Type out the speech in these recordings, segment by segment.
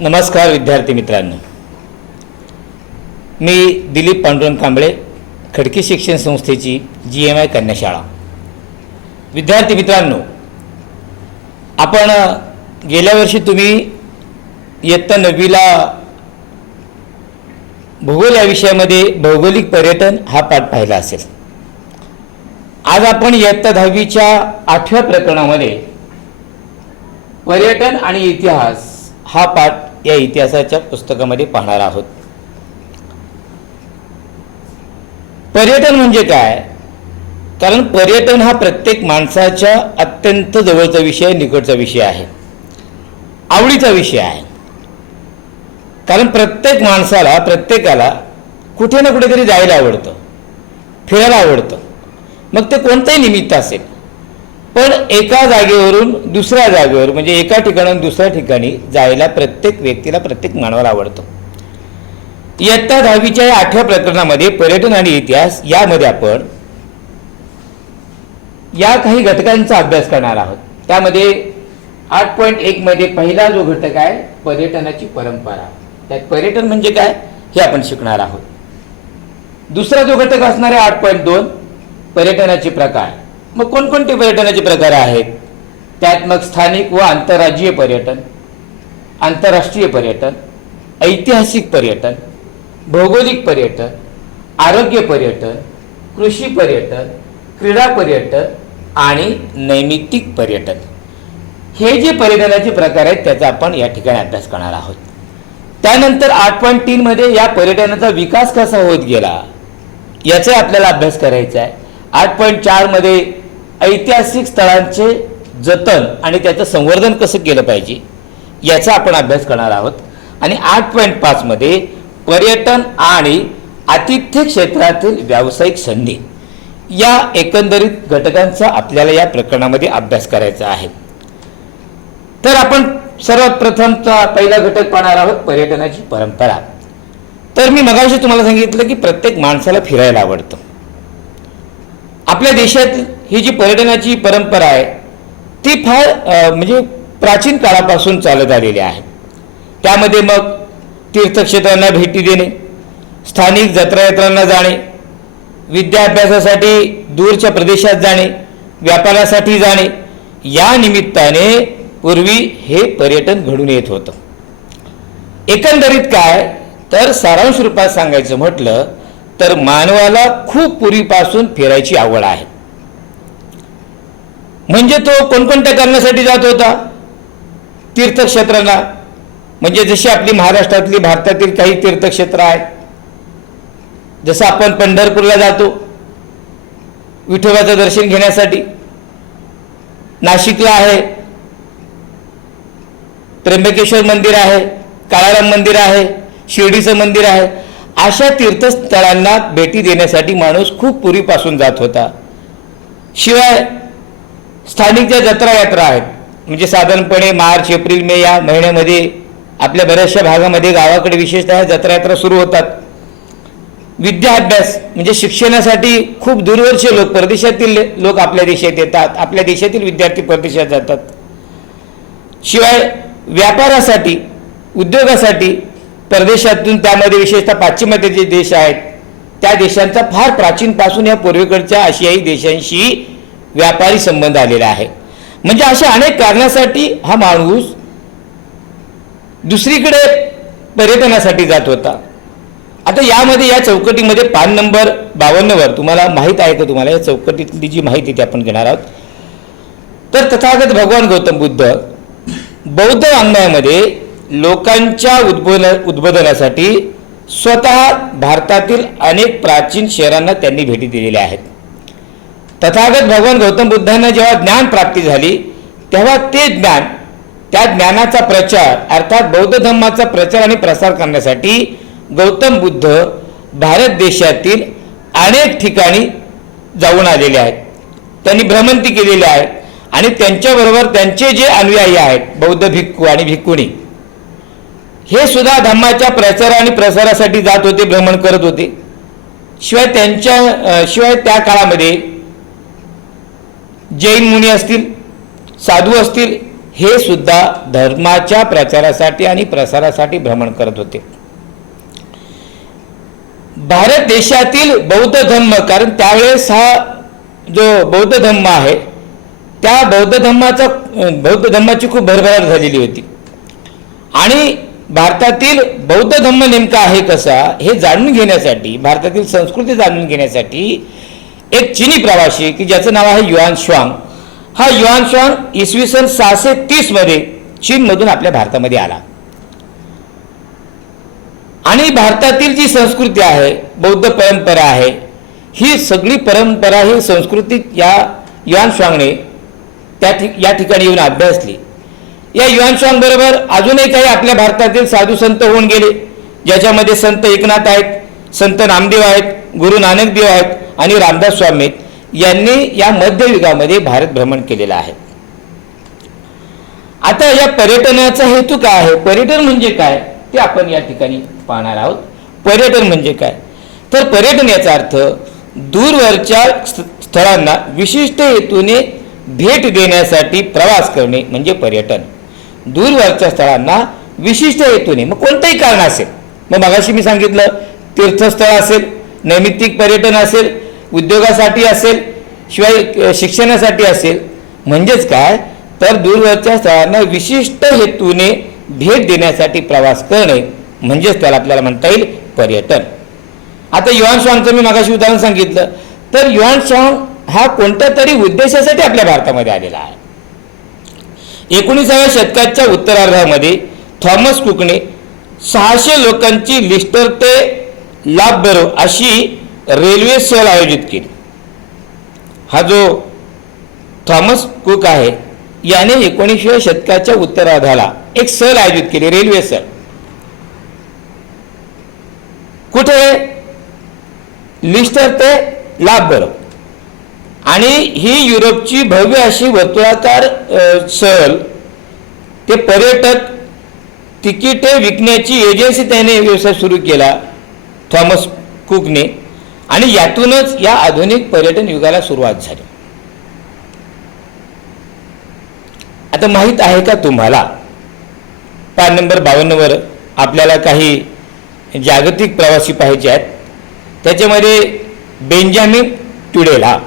नमस्कार विद्यार्थी मित्रांनो, मी दिलीप पांडुरंग कांबळे, खडकी शिक्षण संस्थेची GMI कन्याशाळा. विद्यार्थी मित्रांनो, आपण गेल्या वर्षी तुम्ही इयत्ता 9वीला भूगोल या विषयामध्ये भौगोलिक पर्यटन हा पाठ पाहिला असेल. आज आपण इयत्ता 10वीच्या 8व्या प्रकरणामध्ये पर्यटन आणि इतिहास हा पाठ या इतिहासाच्या पुस्तकामध्ये पाहणार आहोत. पर्यटन म्हणजे काय? कारण पर्यटन हा प्रत्येक माणसाच्या अत्यंत जवळचा विषय, निकटचा विषय आहे, आवडीचा विषय आहे. कारण प्रत्येक माणसाला, प्रत्येकाला कुठे ना कुठेतरी जायला आवडतं, फिरायला आवडतं. मग ते कोणतंही निमित्त असेल, पण एका जागेवरून दुसऱ्या जागेवर, म्हणजे एका ठिकाणाहून दुसऱ्या ठिकाणी जायला प्रत्येक व्यक्तीला, प्रत्येक मानवाला आवडतं. इयत्ता 10वीच्या या 8व्या प्रकरणामध्ये पर्यटन आणि इतिहास यामध्ये आपण या काही घटकांचा अभ्यास करणार आहोत. त्यामध्ये 8.1 मध्ये पहिला जो घटक आहे पर्यटनाची परंपरा, त्यात पर्यटन म्हणजे काय हे आपण शिकणार आहोत. दुसरा जो घटक असणार आहे 8.2 पर्यटनाचे प्रकार. मग कोणकोणते पर्यटनाचे प्रकार आहेत? त्यात मग स्थानिक व आंतरराज्यीय पर्यटन, आंतरराष्ट्रीय पर्यटन, ऐतिहासिक पर्यटन, भौगोलिक पर्यटन, आरोग्य पर्यटन, कृषी पर्यटन, क्रीडा पर्यटन आणि नैमित्तिक पर्यटन. हे जे पर्यटनाचे प्रकार आहेत त्याचा आपण या ठिकाणी अभ्यास करणार आहोत. त्यानंतर 8.3 मध्ये या पर्यटनाचा विकास कसा होत गेला याचा आपल्याला अभ्यास करायचा आहे. 8.4 मध्ये ऐतिहासिक स्थळांचे जतन आणि त्याचं संवर्धन कसं केलं पाहिजे याचा आपण अभ्यास करणार आहोत. आणि 8.5 मध्ये पर्यटन आणि आतिथ्य क्षेत्रातील व्यावसायिक संधी या एकंदरीत घटकांचा आपल्याला या प्रकरणामध्ये अभ्यास करायचा आहे. तर आपण सर्वात प्रथमचा पहिला घटक पाहणार आहोत पर्यटनाची परंपरा. तर मी मगाशी तुम्हाला सांगितलं की प्रत्येक माणसाला फिरायला आवडतं. आपल्या देशात ही जी पर्यटनाची परंपरा आहे ती फार म्हणजे प्राचीन काळापासून चालत आलेली आहे. त्यामध्ये मग तीर्थक्षेत्रांना भेटी देणे, स्थानिक जत्रायात्रांना जाणे, विद्याभ्यासासाठी दूरच्या प्रदेशात जाणे, व्यापारासाठी जाणे, या निमित्ताने पूर्वी हे पर्यटन घडून येत होतं. एकंदरीत काय तर सारांश रूपात सांगायचं म्हटलं तर मानवाला खूप पूर्वीपासून फिरायची आवड आहे. म्हणजे तो कोणकोणत्या कारणासाठी जात होता? तीर्थक्षेत्रांना, म्हणजे जशी आपली महाराष्ट्रातली, भारतातील काही तीर्थक्षेत्र आहेत. जसं आपण पंढरपूरला जातो विठोबाचं दर्शन घेण्यासाठी, नाशिकला आहे त्र्यंबकेश्वर मंदिर आहे, काळाराम मंदिर आहे, शिर्डीचं मंदिर आहे. अशा तीर्थस्थळांना भेटी देण्यासाठी माणूस खूप पूर्वीपासून जात होता. शिवाय स्थानिक ज्या जत्रा यात्रा आहेत, म्हणजे साधारणपणे मार्च, एप्रिल, मे या महिन्यामध्ये आपल्या बऱ्याचशा भागामध्ये गावाकडे विशेषतः जत्रा यात्रा सुरू होतात. विद्याभ्यास म्हणजे शिक्षणासाठी खूप दूरवरचे लोक, परदेशातील लोक आपल्या देशात येतात, आपल्या देशातील विद्यार्थी परदेशात जातात. शिवाय व्यापारासाठी, उद्योगासाठी परदेशातून, त्यामध्ये विशेषतः पाश्चिमात्य जे देश आहेत त्या देशांचा फार प्राचीनपासून या पूर्वेकडच्या आशियाई देशांशी व्यापारी संबंध आलेला आहे. म्हणजे अशा अनेक कारणासाठी हा माणूस दुसरीकडे पर्यटनासाठी जात होता. आता यामध्ये या चौकटीमध्ये पान नंबर 52 तुम्हाला माहीत आहे का? तुम्हाला या चौकटीतली जी माहिती ती आपण घेणार आहोत. तर तथागत भगवान गौतम बुद्ध बौद्ध वाङ्मयामध्ये लोकांच्या उद्बोधनासाठी स्वतः भारतातील अनेक प्राचीन शहरांना त्यांनी भेटी दिलेल्या आहेत. तथागत भगवान गौतम बुद्धांना जेव्हा ज्ञान प्राप्ती झाली तेव्हा ते ज्ञान, त्या ज्ञानाचा प्रचार अर्थात बौद्ध धर्माचा प्रचार आणि प्रसार करण्यासाठी गौतम बुद्ध भारत देशातील अनेक ठिकाणी जाऊन आलेले आहेत. त्यांनी भ्रमंती केलेली आहे आणि त्यांच्याबरोबर त्यांचे जे अनुयायी आहेत बौद्ध भिक्खू आणि भिक्खुणी, हे सुद्धा धम्माच्या प्रचार आणि प्रसारासाठी जात होते, भ्रमण करत होते. शिवाय त्या काळामध्ये जैन मुनी असतील, साधू असतील, हे सुद्धा धर्माच्या प्रचारासाठी आणि प्रसारासाठी भ्रमण करत होते. भारत देशातील बौद्ध धर्म, कारण त्यावेळेस हा जो बौद्ध धर्म आहे त्या बौद्ध धर्माची खूप भरभराट झालेली होती आणि भारतातील बौद्ध धर्म नेमका आहे कसा हे जाणून घेण्यासाठी, भारतातील संस्कृती जाणून घेण्यासाठी एक चीनी प्रवासी की ज्याचं नाव आहे युआन श्वांग, हा युआन श्वांग इसवी सन 630 मध्ये चीनमधून आपल्या भारतामध्ये आला आणि भारतातील जी संस्कृती आहे, बौद्ध परंपरा आहे, ही सगळी परंपरा ही संस्कृती या युआन श्वांगने या ठिकाणी येऊन अभ्यासली. या युआन श्वांग बरोबर अजूनही काही आपल्या भारतातील साधू संत होऊन गेले, ज्याच्यामध्ये संत एकनाथ आहेत, संत नामदेव आहेत, गुरु नानक देव आहेत आणि रामदास स्वामी यांनी या मध्ययुगामध्ये भारत भ्रमण केलेला आहे. आता या पर्यटनाचा हेतू काय आहे, पर्यटन म्हणजे काय ते आपण या ठिकाणी पाहणार आहोत. पर्यटन म्हणजे काय, तर पर्यटन याचा अर्थ दूरवरच्या स्थळांना विशिष्ट हेतूने भेट देण्यासाठी प्रवास करणे म्हणजे पर्यटन. दूरवरच्या स्थळांना विशिष्ट हेतूने, मग कोणतंही कारण असेल, मग मगाशी मी सांगितलं तीर्थस्थळ असेल, नैमित्तिक पर्यटन असेल, उद्योगासाठी असेल, शिवाय शिक्षणासाठी असेल, म्हणजेच काय तर दूरवरच्या स्थळांना विशिष्ट हेतूने भेट देण्यासाठी प्रवास करणे म्हणजेच त्याला आपल्याला म्हणता येईल पर्यटन. आता युआन श्वांगचं मी मगाशी उदाहरण सांगितलं, तर युआन श्वांग हा कोणत्या तरी उद्देशासाठी आपल्या भारतामध्ये आलेला आहे. 19व्या शतकाच्या उत्तरार्धामध्ये थॉमस कुकने 600 लोकांची लिस्टर ते लाबरो अशी रेल्वे सहल आयोजित केली. हा जो थॉमस कुक आहे याने 19व्या शतकाच्या उत्तरार्धाला एक सहल आयोजित केली, रेल्वे सहल. कुठे, लिस्टर ते लाबरो, आणि ही युरोपची भव्य अशी वर्तुळाकार सहल. ते पर्यटक तिकिटे विकण्याची एजन्सी त्याने व्यवसाय सुरू केला थॉमस कुकने, आणि यातूनच या आधुनिक पर्यटन युगाला सुरुवात झाली. आता माहित आहे का तुम्हाला, पान नंबर 52 वर आपल्याला काही जागतिक प्रवासी पाहायचे आहेत. त्याच्यामध्ये बेंजामिन टुडेला,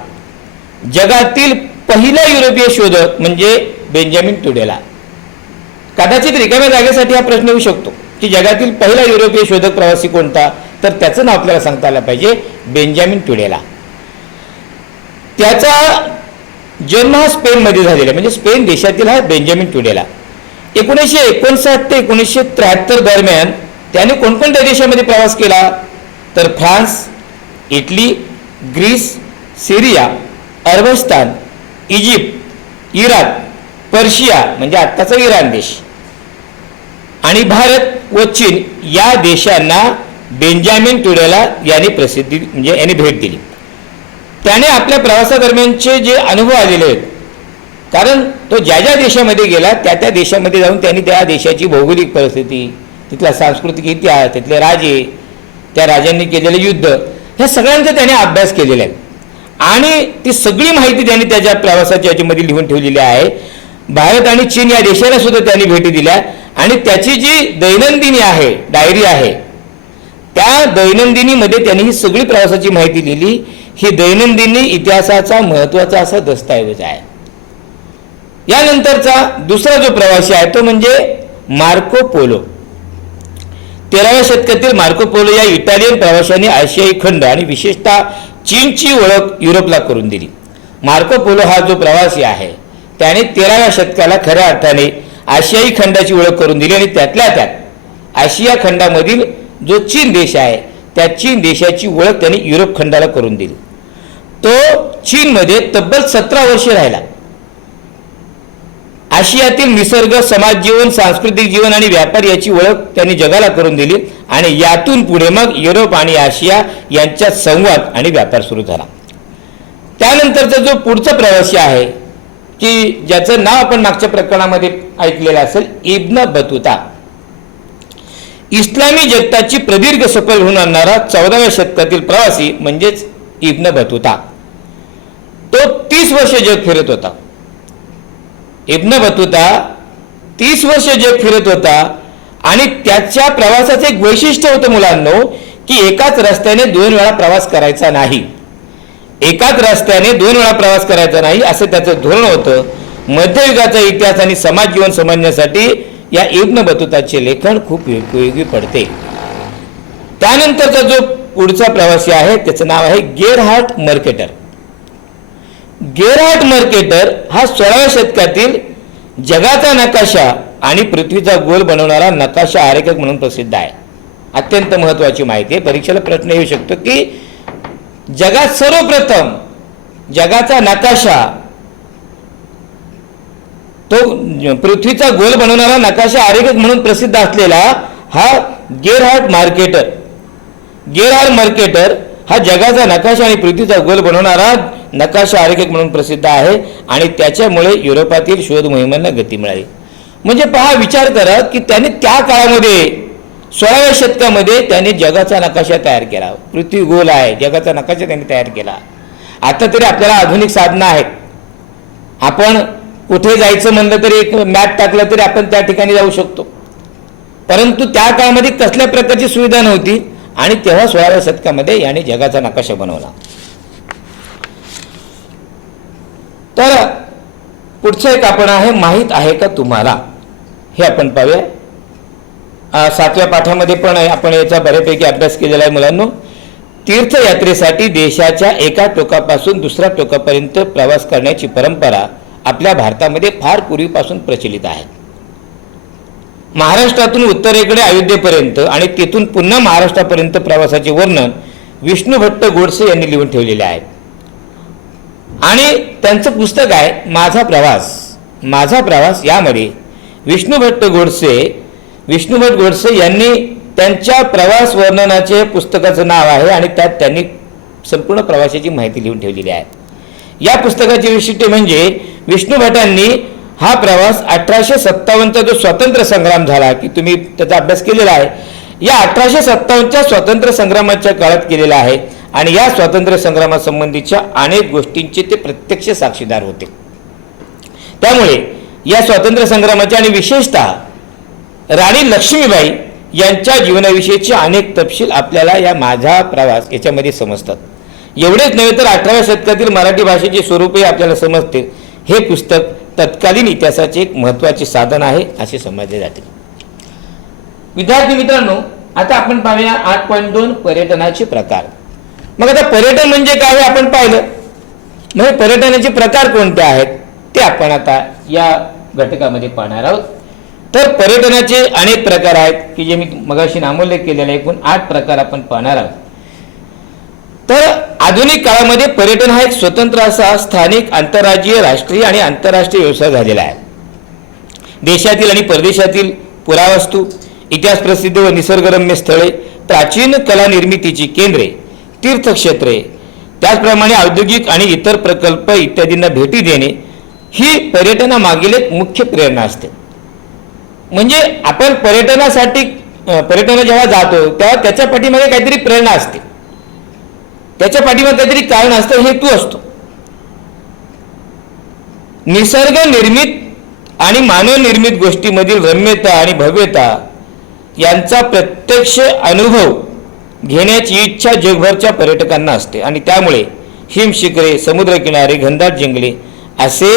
जगातील पहिला युरोपीय शोधक म्हणजे बेंजामिन टुडेला. कदाचित रिकाम्या जागेसाठी हा प्रश्न येऊ शकतो की जगातील पहिला युरोपीय शोधक प्रवासी कोणता, तर त्याचं नाव आपल्याला सांगता आलं पाहिजे, बेंजामिन टुडेला. त्याचा जन्म हा स्पेनमध्ये झालेला, म्हणजे स्पेन देशातील हा बेंजामिन टुडेला. 1959 ते 1973 दरम्यान त्याने कोणकोणत्या देशामध्ये प्रवास केला, तर फ्रान्स, इटली, ग्रीस, सिरिया, अरबस्तान, इजिप्त, इराक, पर्शिया म्हणजे आत्ताचा इराण देश आणि भारत व चीन या देशांना बेंजामिन टुडेला यांनी प्रसिद्धी म्हणजे यांनी भेट दिली. त्याने आपल्या प्रवासादरम्यानचे जे अनुभव आलेले आहेत, कारण तो ज्या ज्या देशामध्ये गेला त्या त्या देशामध्ये जाऊन त्यांनी त्या देशाची भौगोलिक परिस्थिती, तिथला सांस्कृतिक इतिहास, तिथले राजे, त्या राजांनी केलेले युद्ध, ह्या सगळ्यांचा त्याने अभ्यास केलेला आहे आणि ती सगळी माहिती त्यांनी त्याच्या प्रवासाच्या याच्यामध्ये लिहून ठेवलेली आहे. भारत आणि चीन या देशाला सुद्धा त्यांनी भेटी दिल्या आणि त्याची जी दैनंदिनी आहे, डायरी आहे, त्या दैनंदिनीमध्ये त्यांनी ही सगळी प्रवासाची माहिती लिहिली. ही दैनंदिनी इतिहासाचा महत्त्वाचा असा दस्तऐवज आहे. यानंतरचा दुसरा जो प्रवासी आहे तो म्हणजे मार्को पोलो. 13व्या शतकातील मार्को पोलो या इटालियन प्रवाशांनी आशियाई खंड आणि विशेषतः चीनची ओळख युरोपला करून दिली. मार्को पोलो हा जो प्रवासी आहे त्याने 13व्या शतकाला खऱ्या अर्थाने आशियाई खंडाची ओळख करून दिली आणि त्यातल्या त्यात आशिया खंडामधील जो चीन देश आहे त्या चीन देशाची ओळख त्याने युरोप खंडाला करून दिली. तो चीनमध्ये तब्बल 17 वर्षे राहिला. आशियातील निसर्ग, समाज जीवन, सांस्कृतिक जीवन आणि व्यापार याची ओळख त्यांनी जगाला करून दिली आणि यातून पुढे मग युरोप आणि आशिया यांच्यात संवाद आणि व्यापार सुरू झाला. त्यानंतरचा जो पुढचा प्रवासी आहे की ज्याचं नाव आपण मागच्या प्रकरणामध्ये ऐकलेलं असेल, इब्न बतूता. इस्लामी जगताची प्रदीर्घ सफर होऊन आणणारा 14व्या शतकातील प्रवासी म्हणजेच इब्न बतूता. तो 30 वर्ष जग फिरत होता. इब्न बतूता 30 वर्ष जग फिरत होता आणि त्याच्या प्रवासाचं एक वैशिष्ट्य होतं मुलांनो, की एकाच रस्त्याने 2 वेळा प्रवास करायचा नाही. एकाच रस्त्याने 2 वेळा प्रवास करायचा नाही असं त्याचं धोरण होतं. मध्ययुगाचा इतिहास आणि समाज जीवन समजण्यासाठी या इब्न बतूताचे लेखन खूप उपयोगी पडते. त्यानंतरचा जो पुढचा प्रवासी आहे त्याचं नाव आहे गेरहार्ड मर्केटर. गेरहार्ड मर्केटर हा 16व्या शतकातील जगाचा नकाशा आणि पृथ्वीचा गोल बनवणारा नकाशा आरेखक म्हणून प्रसिद्ध आहे. अत्यंत महत्त्वाची माहिती आहे. परीक्षेला प्रश्न येऊ शकतो की जगात सर्वप्रथम जगाचा नकाशा, तो पृथ्वीचा गोल बनवणारा नकाशा आरेखक म्हणून प्रसिद्ध असलेला हा गेरहार्ड मर्केटर हा जगाचा नकाशा आणि पृथ्वीचा गोल बनवणारा नकाशा आरेखक म्हणून प्रसिद्ध आहे आणि त्याच्यामुळे युरोपातील शोध मोहिमांना गती मिळाली. म्हणजे पहा, विचार करा की त्याने त्या काळामध्ये 16व्या शतकामध्ये त्याने जगाचा नकाशा तयार केला. पृथ्वी गोल आहे, जगाचा नकाशा त्यांनी तयार केला. आता तरी आपल्याला आधुनिक साधनं आहेत. आपण कुठे जायचं म्हणलं तरी एक मॅप टाकला तरी आपण त्या ठिकाणी जाऊ शकतो. परंतु त्या काळामध्ये कसल्या प्रकारची सुविधा नव्हती आणि तेव्हा 16व्या शतकामध्ये याने जगाचा नकाशा बनवला. तर पुढचं एक आपण आहे, माहीत आहे का तुम्हाला, हे आपण पाहूया. 7व्या पाठामध्ये पण आपण याचा बऱ्यापैकी अभ्यास केलेला आहे मुलांनो. तीर्थयात्रेसाठी देशाच्या एका टोकापासून दुसऱ्या टोकापर्यंत प्रवास करण्याची परंपरा आपल्या भारतामध्ये फार पूर्वीपासून प्रचलित आहे. महाराष्ट्रातून उत्तरेकडे अयोध्येपर्यंत आणि तेथून पुन्हा महाराष्ट्रापर्यंत प्रवासाचे वर्णन विष्णू भट्ट गोडसे यांनी लिहून ठेवलेले आहे. आणि त्यांचं पुस्तक आहे माझा प्रवास. यामध्ये विष्णू भट्ट गोडसे यांनी त्यांच्या प्रवास वर्णनाचे पुस्तकाचं नाव आहे आणि त्यात त्यांनी संपूर्ण प्रवासाची माहिती लिहून ठेवलेली आहे. या पुस्तकाचे वैशिष्ट्य म्हणजे विष्णू भटांनी हा प्रवास 1857चा जो स्वातंत्र्य संग्राम झाला, की तुम्ही त्याचा अभ्यास केलेला आहे, या 1857च्या स्वातंत्र्य संग्रामाच्या काळात केलेला आहे आणि या स्वातंत्र्य संग्रामासंबंधीच्या अनेक गोष्टींचे ते प्रत्यक्ष साक्षीदार होते. त्यामुळे या स्वातंत्र्य संग्रामाचे आणि विशेषतः राणी लक्ष्मीबाई यांच्या जीवनाविषयीचे अनेक तपशील आपल्याला या माझा प्रवास याच्यामध्ये समजतात. एवढेच नव्हे तर 18व्या शतकातील मराठी भाषेचे स्वरूपही आपल्याला समजते. हे पुस्तक तत्कालीन इतिहासाचे एक महत्त्वाचे साधन आहे असे समजले जाते. विद्यार्थी मित्रांनो, आता आपण पाहूया 8.2 पर्यटनाचे प्रकार. मग आता पर्यटन म्हणजे काय हे आपण पाहिलं. मग पर्यटनाचे प्रकार कोणते आहेत ते आपण आता या घटकामध्ये पाहणार आहोत. तर पर्यटनाचे अनेक प्रकार आहेत की जे मी मगाशी नामोल्लेख केलेले एकूण 8 प्रकार आपण पाहणार आहोत. तर आधुनिक काळामध्ये पर्यटन हा एक स्वतंत्र असा स्थानिक, आंतरराज्यीय, राष्ट्रीय आणि आंतरराष्ट्रीय व्यवसाय झालेला आहे. देशातील आणि परदेशातील पुरावस्तू, इतिहास प्रसिद्ध व निसर्गरम्य स्थळे, प्राचीन कला निर्मितीची केंद्रे, तीर्थक्षेत्रे, त्याचप्रमाणे औद्योगिक आणि इतर प्रकल्प इत्यादींना भेटी देणे ही पर्यटनामागील एक मुख्य प्रेरणा असते. म्हणजे आपण पर्यटनाला जेव्हा जातो तेव्हा त्याच्या पाठीमागे काहीतरी प्रेरणा असते, त्याच्या पाठीमागे काहीतरी कारण असतं, हेतू असतो. निसर्ग निर्मित आणि मानव निर्मित गोष्टीमधील रम्यता आणि भव्यता यांचा प्रत्यक्ष अनुभव घेण्याची इच्छा जगभरच्या पर्यटकांना असते आणि त्यामुळे हिमशिखरे, समुद्रकिनारे, घनदाट जंगले असे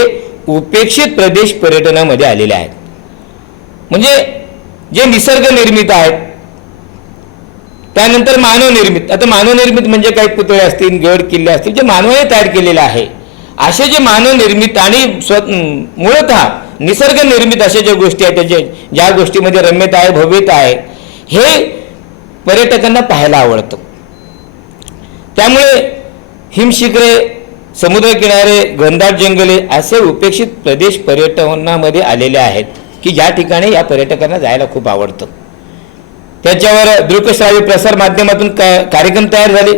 उपेक्षित प्रदेश पर्यटनामध्ये आलेले आहेत. म्हणजे जे निसर्ग निर्मित आहेत, त्यानंतर मानव निर्मित. आता मानव निर्मित म्हणजे काही पुतळे असतील, गड किल्ले असतील जे मानवाने तयार केलेले आहे, असे जे मानव निर्मित आणि मूळतः निसर्ग निर्मित अशा ज्या गोष्टी आहेत, ज्या गोष्टीमध्ये रम्यता आहे, भव्यता आहे, हे पर्यटकांना पाहायला आवडतं. त्यामुळे हिमशिखरे, समुद्रकिनारे, घनदाट जंगले असे उपेक्षित प्रदेश पर्यटनामध्ये आलेले आहेत की ज्या ठिकाणी या पर्यटकांना जायला खूप आवडतं. त्याच्यावर दृकश्राव्य प्रसार माध्यमातून कार्यक्रम तयार झाले.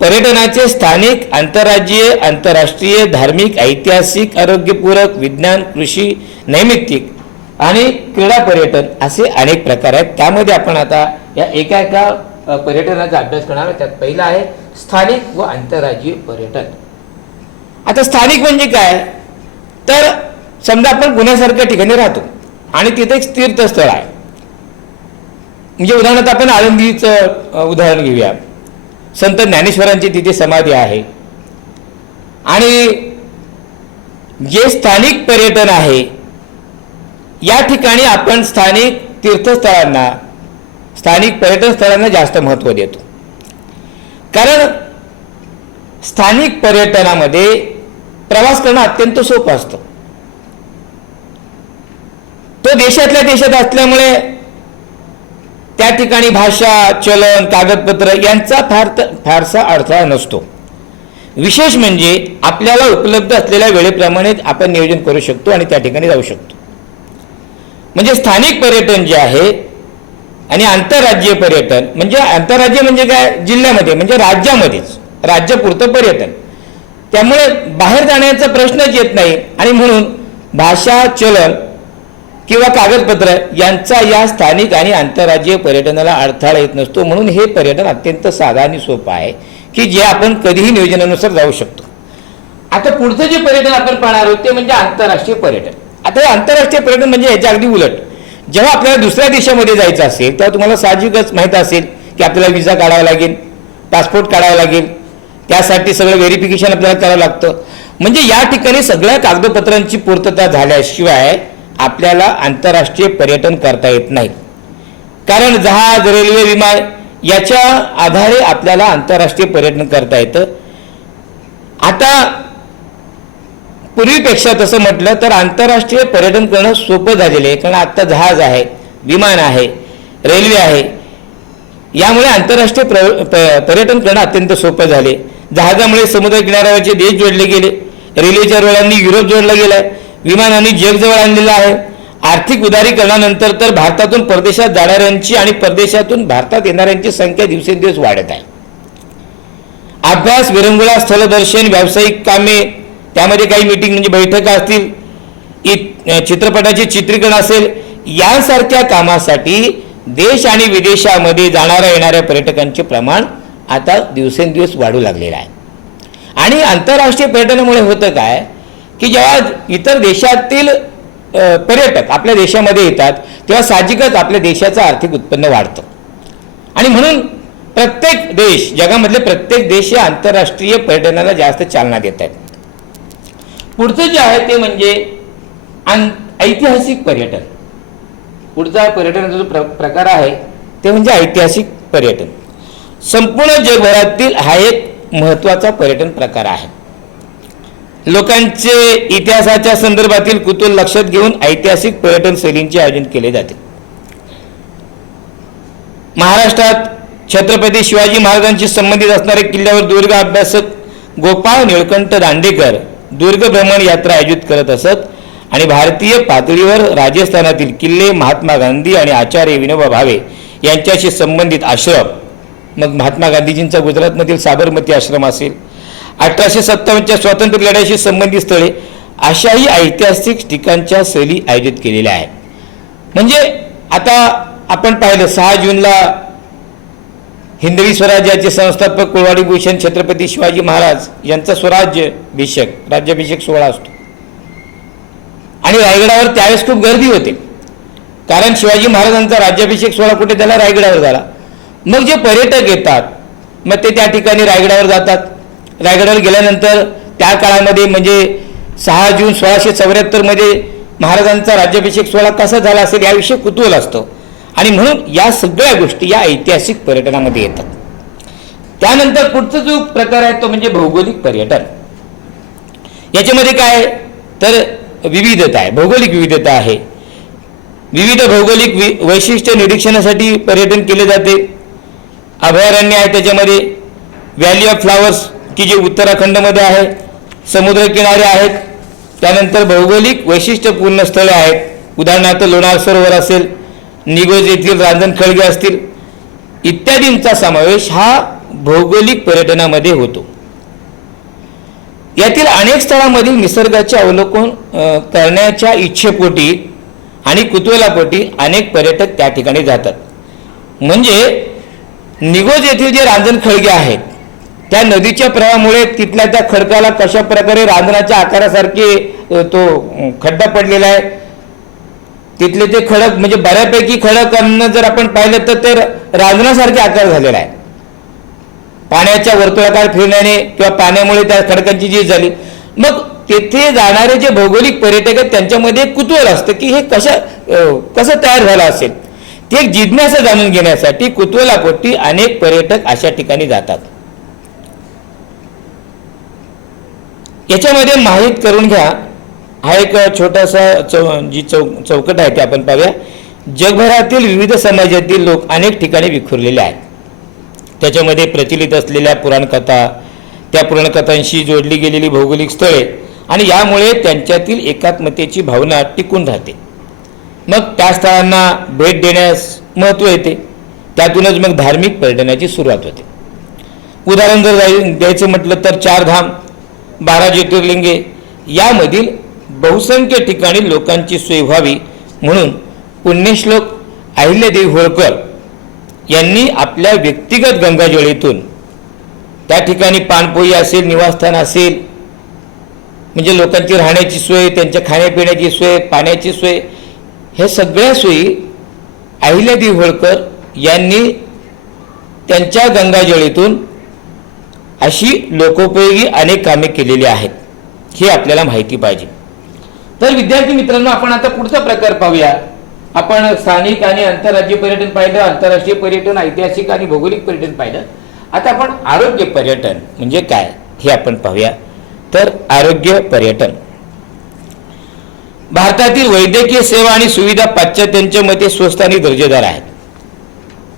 पर्यटनाचे स्थानिक, आंतरराज्यीय, आंतरराष्ट्रीय, धार्मिक, ऐतिहासिक, आरोग्यपूरक, विज्ञान, कृषी, नैमित्तिक आणि क्रीडा पर्यटन असे अनेक प्रकार आहेत. त्यामध्ये आपण आता या एका पर्यटनाचा अभ्यास करणार आहोत. त्यात पहिला आहे स्थानिक व आंतरराज्यीय पर्यटन. आता स्थानिक म्हणजे काय, तर समजा आपण पुण्यासारख्या ठिकाणी राहतो आणि तिथे एक तीर्थस्थळ आहे. म्हणजे उदाहरणार्थ आपण आळंदीचं उदाहरण घेऊया. संत ज्ञानेश्वरांची तिथे समाधी आहे. आणि जे स्थानिक पर्यटन आहे या ठिकाणी आपण स्थानिक तीर्थस्थळांना, स्थानिक पर्यटन स्थळांना जास्त महत्त्व देतो. कारण स्थानिक पर्यटनामध्ये प्रवास करणं अत्यंत सोपं असतं. तो देशातल्या देशात असल्यामुळे त्या ठिकाणी भाषा, चलन, कागदपत्र यांचा फारसा अडथळा नसतो. विशेष म्हणजे आपल्याला उपलब्ध असलेल्या वेळेप्रमाणे आपण नियोजन करू शकतो आणि त्या ठिकाणी जाऊ शकतो. म्हणजे स्थानिक पर्यटन जे आहे आणि आंतरराज्यीय पर्यटन, म्हणजे आंतरराज्य म्हणजे काय, जिल्ह्यामध्ये म्हणजे राज्यामध्येच, राज्यापुरतं पर्यटन. त्यामुळे बाहेर जाण्याचा प्रश्नच येत नाही. आणि म्हणून भाषा, चलन किंवा कागदपत्र यांचा या स्थानिक आणि आंतरराज्यीय पर्यटनाला अडथळा येत नसतो. म्हणून हे पर्यटन अत्यंत साधा आणि सोपं आहे की जे आपण कधीही नियोजनानुसार जाऊ शकतो. आता पुढचं जे पर्यटन आपण पाहणार आहोत ते म्हणजे आंतरराष्ट्रीय पर्यटन. आता हे आंतरराष्ट्रीय पर्यटन म्हणजे ह्याच्या अगदी उलट. जेव्हा आपल्याला दुसऱ्या देशामध्ये जायचं असेल तेव्हा तुम्हाला साहजिकच माहीत असेल की आपल्याला विजा काढावा लागेल, पासपोर्ट काढावा लागेल, त्यासाठी सगळं व्हेरिफिकेशन आपल्याला करावं लागतं. म्हणजे या ठिकाणी सगळ्या कागदपत्रांची पूर्तता झाल्याशिवाय आपल्याला आंतरराष्ट्रीय पर्यटन करता येत नाही. कारण जहाज, रेल्वे, विमान याच्या आधारे आपल्याला आंतरराष्ट्रीय पर्यटन करता येतं. आता पूर्वीपेक्षा तसं म्हटलं तर आंतरराष्ट्रीय पर्यटन करणं सोपं झालेलं आहे. कारण आत्ता जहाज आहे, विमान आहे, रेल्वे आहे. यामुळे आंतरराष्ट्रीय पर्यटन करणं अत्यंत सोपं झाले. जहाजामुळे समुद्र किनाऱ्यावरचे देश जोडले गेले, रेल्वेच्या रुळांनी युरोप जोडला गेलाय, विमानांनी जग जवळ आणलेलं आहे. आर्थिक उदारीकरणानंतर तर भारतातून परदेशात जाणाऱ्यांची आणि परदेशातून भारतात येणाऱ्यांची संख्या दिवसेंदिवस वाढत आहे. अभ्यास, विरंगुळा, स्थलदर्शन, व्यावसायिक कामे, त्यामध्ये काही मीटिंग म्हणजे बैठका असतील, चित्रपटाचे चित्रीकरण असेल, यांसारख्या कामासाठी देश आणि विदेशामध्ये जाणाऱ्या येणाऱ्या पर्यटकांचे प्रमाण आता दिवसेंदिवस वाढू लागलेलं आहे. आणि आंतरराष्ट्रीय पर्यटनामुळे होतं काय की जेव्हा इतर देशातील पर्यटक आपल्या देशामध्ये येतात तेव्हा साहजिकच आपल्या देशाचं आर्थिक उत्पन्न वाढतं. आणि म्हणून प्रत्येक देश, जगामधले प्रत्येक देश या आंतरराष्ट्रीय पर्यटनाला जास्त चालना देत आहेत. पुढचं जे आहे ते म्हणजे ऐतिहासिक पर्यटन. पुढचा पर्यटनाचा जो प्रकार आहे ते म्हणजे ऐतिहासिक पर्यटन. संपूर्ण जगभरातील हा एक महत्त्वाचा पर्यटन प्रकार आहे. लोकांचे इतिहासाच्या संदर्भातील कुतूहल लक्षात घेऊन ऐतिहासिक पर्यटन सहलींचे आयोजन केले जाते. महाराष्ट्रात छत्रपती शिवाजी महाराजांशी संबंधित असणारे किल्ल्यावर दुर्ग अभ्यासक गोपाळ निळकंठ दांडेकर दुर्ग भ्रमण यात्रा आयोजित करत असत. आणि भारतीय पातळीवर राजस्थानातील किल्ले, महात्मा गांधी आणि आचार्य विनोबा भावे यांच्याशी संबंधित आश्रम, मग महात्मा गांधीजींचा गुजरातमधील साबरमती आश्रम असेल, 1857च्या स्वातंत्र्य लढ्याशी संबंधित स्थळे, अशाही ऐतिहासिक ठिकाणच्या सहली आयोजित केलेल्या आहेत. म्हणजे आता आपण पाहिलं 6 जूनला हिंदवी स्वराज्याचे संस्थापक कुळवाडी भूषण छत्रपती शिवाजी महाराज यांचा राज्याभिषेक सोहळा असतो. आणि रायगडावर त्यावेळेस खूप गर्दी होते कारण शिवाजी महाराजांचा राज्याभिषेक सोहळा कुठे झाला, रायगडावर झाला. मग जे पर्यटक येतात मग ते त्या ठिकाणी रायगडावर जातात. रायगडावर गेल्यानंतर त्या काळामध्ये म्हणजे 6 जून 1674 मध्ये महाराजांचा राज्याभिषेक सोहळा कसा झाला असेल याविषयी कुतूहल असतं. आणि म्हणून या सगळ्या गोष्टी या ऐतिहासिक पर्यटनामध्ये येतात. त्यानंतर पुढचा जो प्रकार आहे तो म्हणजे भौगोलिक पर्यटन. याच्यामध्ये काय तर विविधता आहे, भौगोलिक विविधता आहे. विविध भौगोलिक वैशिष्ट्य निरीक्षणासाठी पर्यटन केले जाते. अभयारण्य आहे, त्याच्यामध्ये व्हॅली ऑफ फ्लावर्स की जे उत्तराखंडमध्ये आहे, समुद्रकिनारे आहेत, त्यानंतर भौगोलिक वैशिष्ट्यपूर्ण स्थळे आहेत. उदाहरणार्थ लोणार सरोवर असेल, निगोज येथील रांजण खळगे असतील इत्यादींचा समावेश हा भौगोलिक पर्यटनामध्ये होतो. यातील अनेक स्थळांमधील निसर्गाचे अवलोकन करण्याच्या इच्छेपोटी आणि कुतूहलापोटी अनेक पर्यटक त्या ठिकाणी जातात. म्हणजे निगोज येथील जे रांजण खळगे आहेत त्या नदीच्या प्रवाहामुळे तिथल्या त्या खडकाला कशा प्रकारे रांजणाच्या आकारासारखे तो खड्डा पडलेला आहे तिथले ते खडक म्हणजे बऱ्यापैकी खडकांना जर आपण पाहिलं तर ते रांजणासारखे आकार झालेला आहे. पाण्याच्या वर्तुळाकार फिरण्याने किंवा पाण्यामुळे त्या खडकांची झीज झाली. मग तेथे जाणारे जे भौगोलिक पर्यटक आहेत त्यांच्यामध्ये एक कुतूहल असतं की हे कसं तयार झालं असेल. ती एक जिज्ञासा जाणून घेण्यासाठी कुतूहलापोटी अनेक पर्यटक अशा ठिकाणी जातात. याच्यामध्ये माहीत करून घ्या, हा एक छोटासा जी चौकट आहे ते आपण पाहूया. जगभरातील विविध समाजातील लोक अनेक ठिकाणी विखुरलेले आहेत. त्याच्यामध्ये प्रचलित असलेल्या पुराणकथा, त्या पुराणकथांशी जोडली गेलेली भौगोलिक स्थळे आणि यामुळे त्यांच्यातील एकात्मतेची भावना टिकून राहते. मग त्या स्थळांना भेट देण्यास महत्त्व येते. त्यातूनच मग धार्मिक पर्यटनाची सुरुवात होते. उदाहरण जर द्यायचं म्हटलं तर 4 धाम, 12 ज्योतिर्लिंगे यामधील बहुसंख्य ठिकाणी लोकांची सोय व्हावी म्हणून पुण्यश्लोक अहिल्यादेवी होळकर यांनी आपल्या व्यक्तिगत गंगाजळीतून त्या ठिकाणी पाणपोई असेल, निवासस्थान असेल, म्हणजे लोकांची राहण्याची सोय, त्यांच्या खाण्यापिण्याची सोय, पाण्याची सोय, हे सगळ्या सोयी अहिल्यादेवी होळकर यांनी त्यांच्या गंगाजळीतून अशी लोकोपयोगी अनेक कामे केलेली आहेत. हे आपल्याला माहिती पाहिजे. तर विद्यार्थी मित्रांनो, आपण आता पुढचा प्रकार पाहूया. आपण स्थानिक आणि आंतरराज्य पर्यटन पाहिलं, आंतरराष्ट्रीय पर्यटन, ऐतिहासिक आणि भौगोलिक पर्यटन पाहिलं. आता आपण आरोग्य पर्यटन म्हणजे काय हे आपण पाहूया. तर आरोग्य पर्यटन, भारतातील वैद्यकीय सेवा आणि सुविधा पाश्चात्यांच्या मते स्वस्त आणि दर्जेदार आहेत.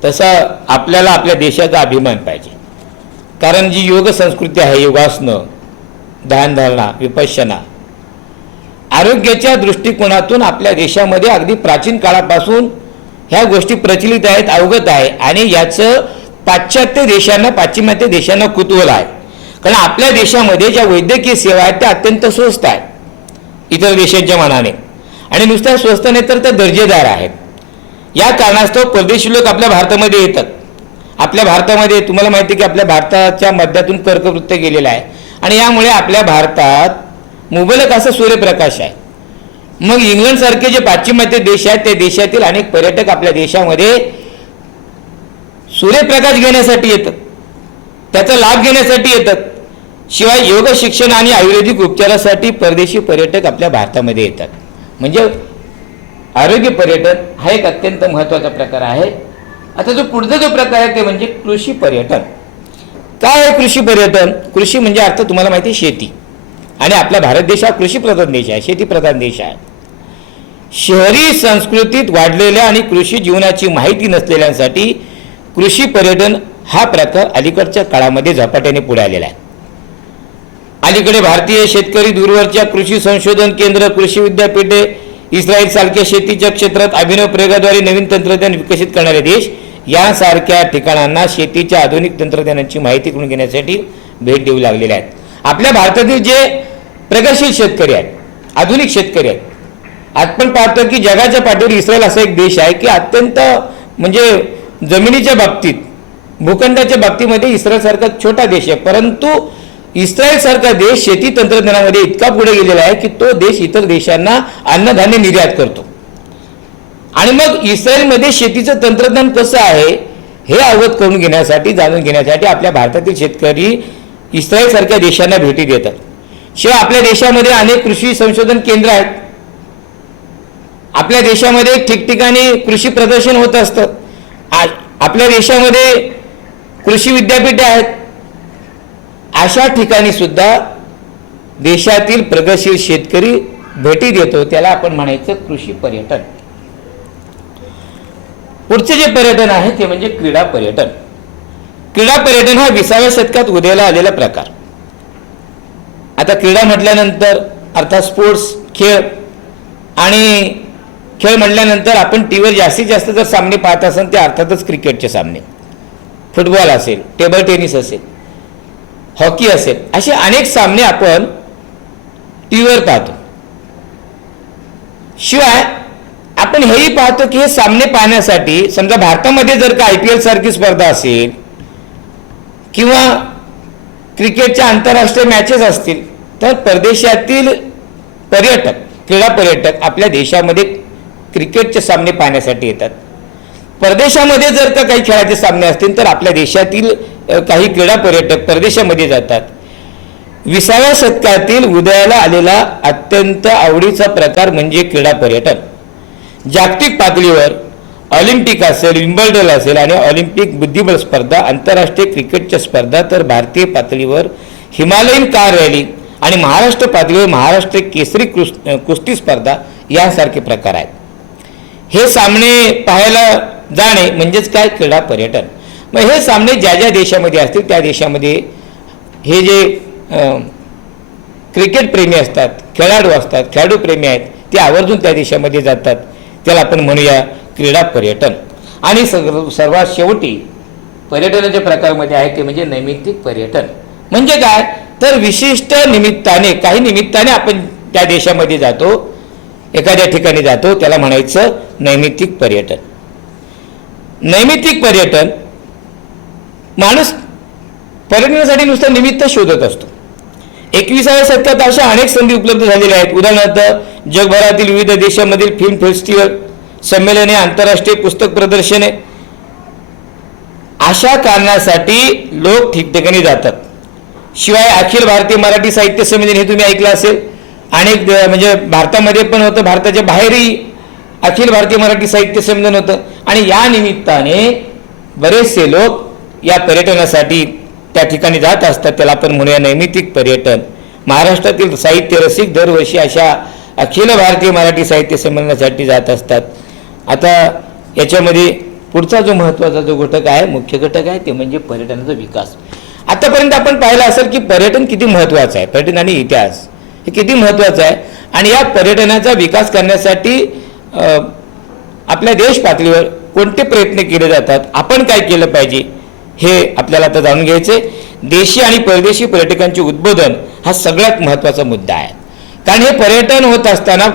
तसा आपल्याला आपल्या देशाचा अभिमान पाहिजे. कारण जी योग संस्कृती आहे, योगासनं, ध्यानधारणा, विपश्यना, आरोग्याच्या दृष्टिकोनातून आपल्या देशामध्ये अगदी प्राचीन काळापासून ह्या गोष्टी प्रचलित आहेत, अवगत आहे. आणि याचं पाश्चिमात्य देशांना कुतूहल आहे. कारण आपल्या देशामध्ये ज्या वैद्यकीय सेवा आहेत त्या अत्यंत स्वस्त आहेत इतर देशांच्या मानाने, आणि नुसत्या स्वस्त नाही तर त्या दर्जेदार आहेत. या कारणास्तव परदेशी लोक आपल्या भारतामध्ये येतात. आपल्या भारतामध्ये तुम्हाला माहिती आहे की आपल्या भारताच्या मध्यातून कर्कवृत्त गेलेला आहे आणि यामुळे आपल्या भारतात मुबलक असा सूर्यप्रकाश आहे. मग इंग्लंडसारखे जे पाश्चिमात्य देश आहेत त्या देशातील अनेक पर्यटक आपल्या देशामध्ये सूर्यप्रकाश घेण्यासाठी येतात, त्याचा लाभ घेण्यासाठी येतात. शिवाय योग शिक्षण आणि आयुर्वेदिक उपचारासाठी परदेशी पर्यटक आपल्या भारतामध्ये येतात. म्हणजे आरोग्य पर्यटन हा एक अत्यंत महत्त्वाचा प्रकार आहे. आता जो पुढचा जो प्रकार आहे ते म्हणजे कृषी पर्यटन. काय आहे कृषी पर्यटन? कृषी म्हणजे अर्थ तुम्हाला माहिती आहे शेती, आणि आपला भारत देश हा कृषीप्रधान देश आहे, शेतीप्रधान देश आहे. शहरी संस्कृतीत वाढलेल्या आणि कृषी जीवनाची माहिती नसलेल्यांसाठी कृषी पर्यटन हा प्रकार अलीकडच्या काळामध्ये झपाट्याने पुढे आलेला आहे. अलीकडे भारतीय शेतकरी दूरवरच्या कृषी संशोधन केंद्र, कृषी विद्यापीठे, इस्रायल सारख्या शेतीच्या क्षेत्रात अभिनव प्रयोगाद्वारे नवीन तंत्रज्ञान विकसित करणारे देश यासारख्या ठिकाणांना शेतीच्या आधुनिक तंत्रज्ञानाची माहिती करून घेण्यासाठी भेट देऊ लागलेले आहेत. आपल्या भारतातील जे प्रगतशील शेतकरी आहेत, आधुनिक शेतकरी आहेत, आपण पाहतो की जगाच्या पाठीवर इस्रायल असा एक देश आहे की अत्यंत म्हणजे जमिनीच्या बाबतीत, भूखंडाच्या बाबतीमध्ये इस्रायल सारखा छोटा देश आहे, परंतु इस्रायल सारखा देश शेती तंत्रज्ञानामध्ये इतका पुढे गेलेला आहे की तो देश इतर देशांना अन्नधान्य निर्यात करतो. आणि मग इस्रायलमध्ये शेतीचं तंत्रज्ञान कसं आहे हे अवगत करून घेण्यासाठी, जाणून घेण्यासाठी आपल्या भारतातील शेतकरी इस्रायल सारख्या देशांना भेटी देतात. शिवाय आपल्या देशामध्ये अनेक कृषी संशोधन केंद्र आहेत. आपल्या देशामध्ये ठिकठिकाणी कृषी प्रदर्शन होत असतं. आपल्या देशामध्ये कृषी विद्यापीठे आहेत. अशा ठिकाणी सुद्धा देशातील प्रगतशील शेतकरी भेटी देतो, त्याला आपण म्हणायचं कृषी पर्यटन. पुढचे जे पर्यटन आहे ते म्हणजे क्रीडा पर्यटन. क्रीडा पर्यटन हा 20व्या शतकात उदयाला आलेला प्रकार. आता क्रीडा म्हटल्यानंतर अर्थात स्पोर्ट्स, खेळ, आणि खेळ म्हटल्यानंतर आपण टीव्हीवर जास्तीत जास्त जर सामने पाहत असाल ते अर्थातच क्रिकेटचे सामने, फुटबॉल असेल, टेबल टेनिस असेल, हॉकी असेल, असे अनेक सामने आपण टीव्हीवर पाहतो. शिवाय आपण हेही पाहतो की हे सामने पाहण्यासाठी समजा भारतामध्ये जर का IPL सारखी स्पर्धा असेल किंवा क्रिकेटच्या आंतरराष्ट्रीय मॅचेस असतील तर परदेशातील पर्यटक, क्रीडा पर्यटक आपल्या देशामध्ये क्रिकेटचे सामने पाहण्यासाठी येतात. परदेशामध्ये जर का काही खेळाचे सामने असतील तर आपल्या देशातील काही क्रीडा पर्यटक परदेशामध्ये जातात. 20व्या शतकातील उदयाला आलेला अत्यंत आवडीचा प्रकार म्हणजे क्रीडा पर्यटन. जागतिक पातळीवर ऑलिम्पिक असेल, विम्बल्डन असेल आणि ऑलिम्पिक बुद्धिबळ स्पर्धा, आंतरराष्ट्रीय क्रिकेटच्या स्पर्धा, तर भारतीय पातळीवर हिमालयन कार रॅली आणि महाराष्ट्र पातळीवर महाराष्ट्र केसरी कुस्ती स्पर्धा यासारखे प्रकार आहेत. हे सामने पाहायला जाणे म्हणजेच काय, क्रीडा पर्यटन. मग हे सामने ज्या ज्या देशामध्ये असतील त्या देशामध्ये हे जे क्रिकेट प्रेमी असतात, खेळाडू असतात, खेळाडू प्रेमी आहेत, ते आवर्जून त्या देशामध्ये जातात. त्याला आपण म्हणूया क्रीडा पर्यटन. आणि सर्वात शेवटी पर्यटनाच्या प्रकारमध्ये आहे ते म्हणजे नैमित्तिक पर्यटन. म्हणजे काय, तर विशिष्ट निमित्ताने, काही निमित्ताने आपण त्या देशामध्ये जातो, एखाद्या ठिकाणी जातो, त्याला म्हणायचं नैमित्तिक पर्यटन. नैमित्तिक पर्यटन, माणूस पर्यटनासाठी नुसतं निमित्त शोधत असतो. 21व्या शतकात अशा अनेक संधी उपलब्ध झालेल्या आहेत. उदाहरणार्थ जगभरातील विविध देशांमधील फिल्म फेस्टिवल, संमेलने, आंतरराष्ट्रीय पुस्तक प्रदर्शने, अशा कारणासाठी लोक ठिकठिकाणी जातात. शिवाय अखिल भारतीय मराठी साहित्य संमेलन हे तुम्ही ऐकलं असेल, अनेक म्हणजे भारतामध्ये पण होतं, भारताच्या बाहेरही अखिल भारतीय मराठी साहित्य संमेलन होतं. आणि या निमित्ताने बरेचसे लोक या पर्यटनासाठी त्या ठिकाणी जात असतात. त्याला आपण म्हणूया नैमित्तिक पर्यटन. महाराष्ट्रातील साहित्य रसिक दरवर्षी अशा अखिल भारतीय मराठी साहित्य संमेलनासाठी जात असतात. आता याच्यामध्ये पुढचा जो महत्त्वाचा जो घटक आहे, मुख्य घटक आहे, ते म्हणजे पर्यटनाचा विकास. आतापर्यंत आपण पाहिलं असेल की पर्यटन किती महत्त्वाचं आहे, पर्यटन आणि इतिहास हे किती महत्त्वाचं आहे. आणि या पर्यटनाचा विकास करण्यासाठी आपल्या देश पातळीवर कोणते प्रयत्न केले जातात, आपण काय केलं पाहिजे, हे आपल्याला आता जाणून घ्यायचे. देशी आणि परदेशी पर्यटकांचे उद्बोधन हा सगळ्यात महत्त्वाचा मुद्दा आहे. कारण हे पर्यटन होत असताना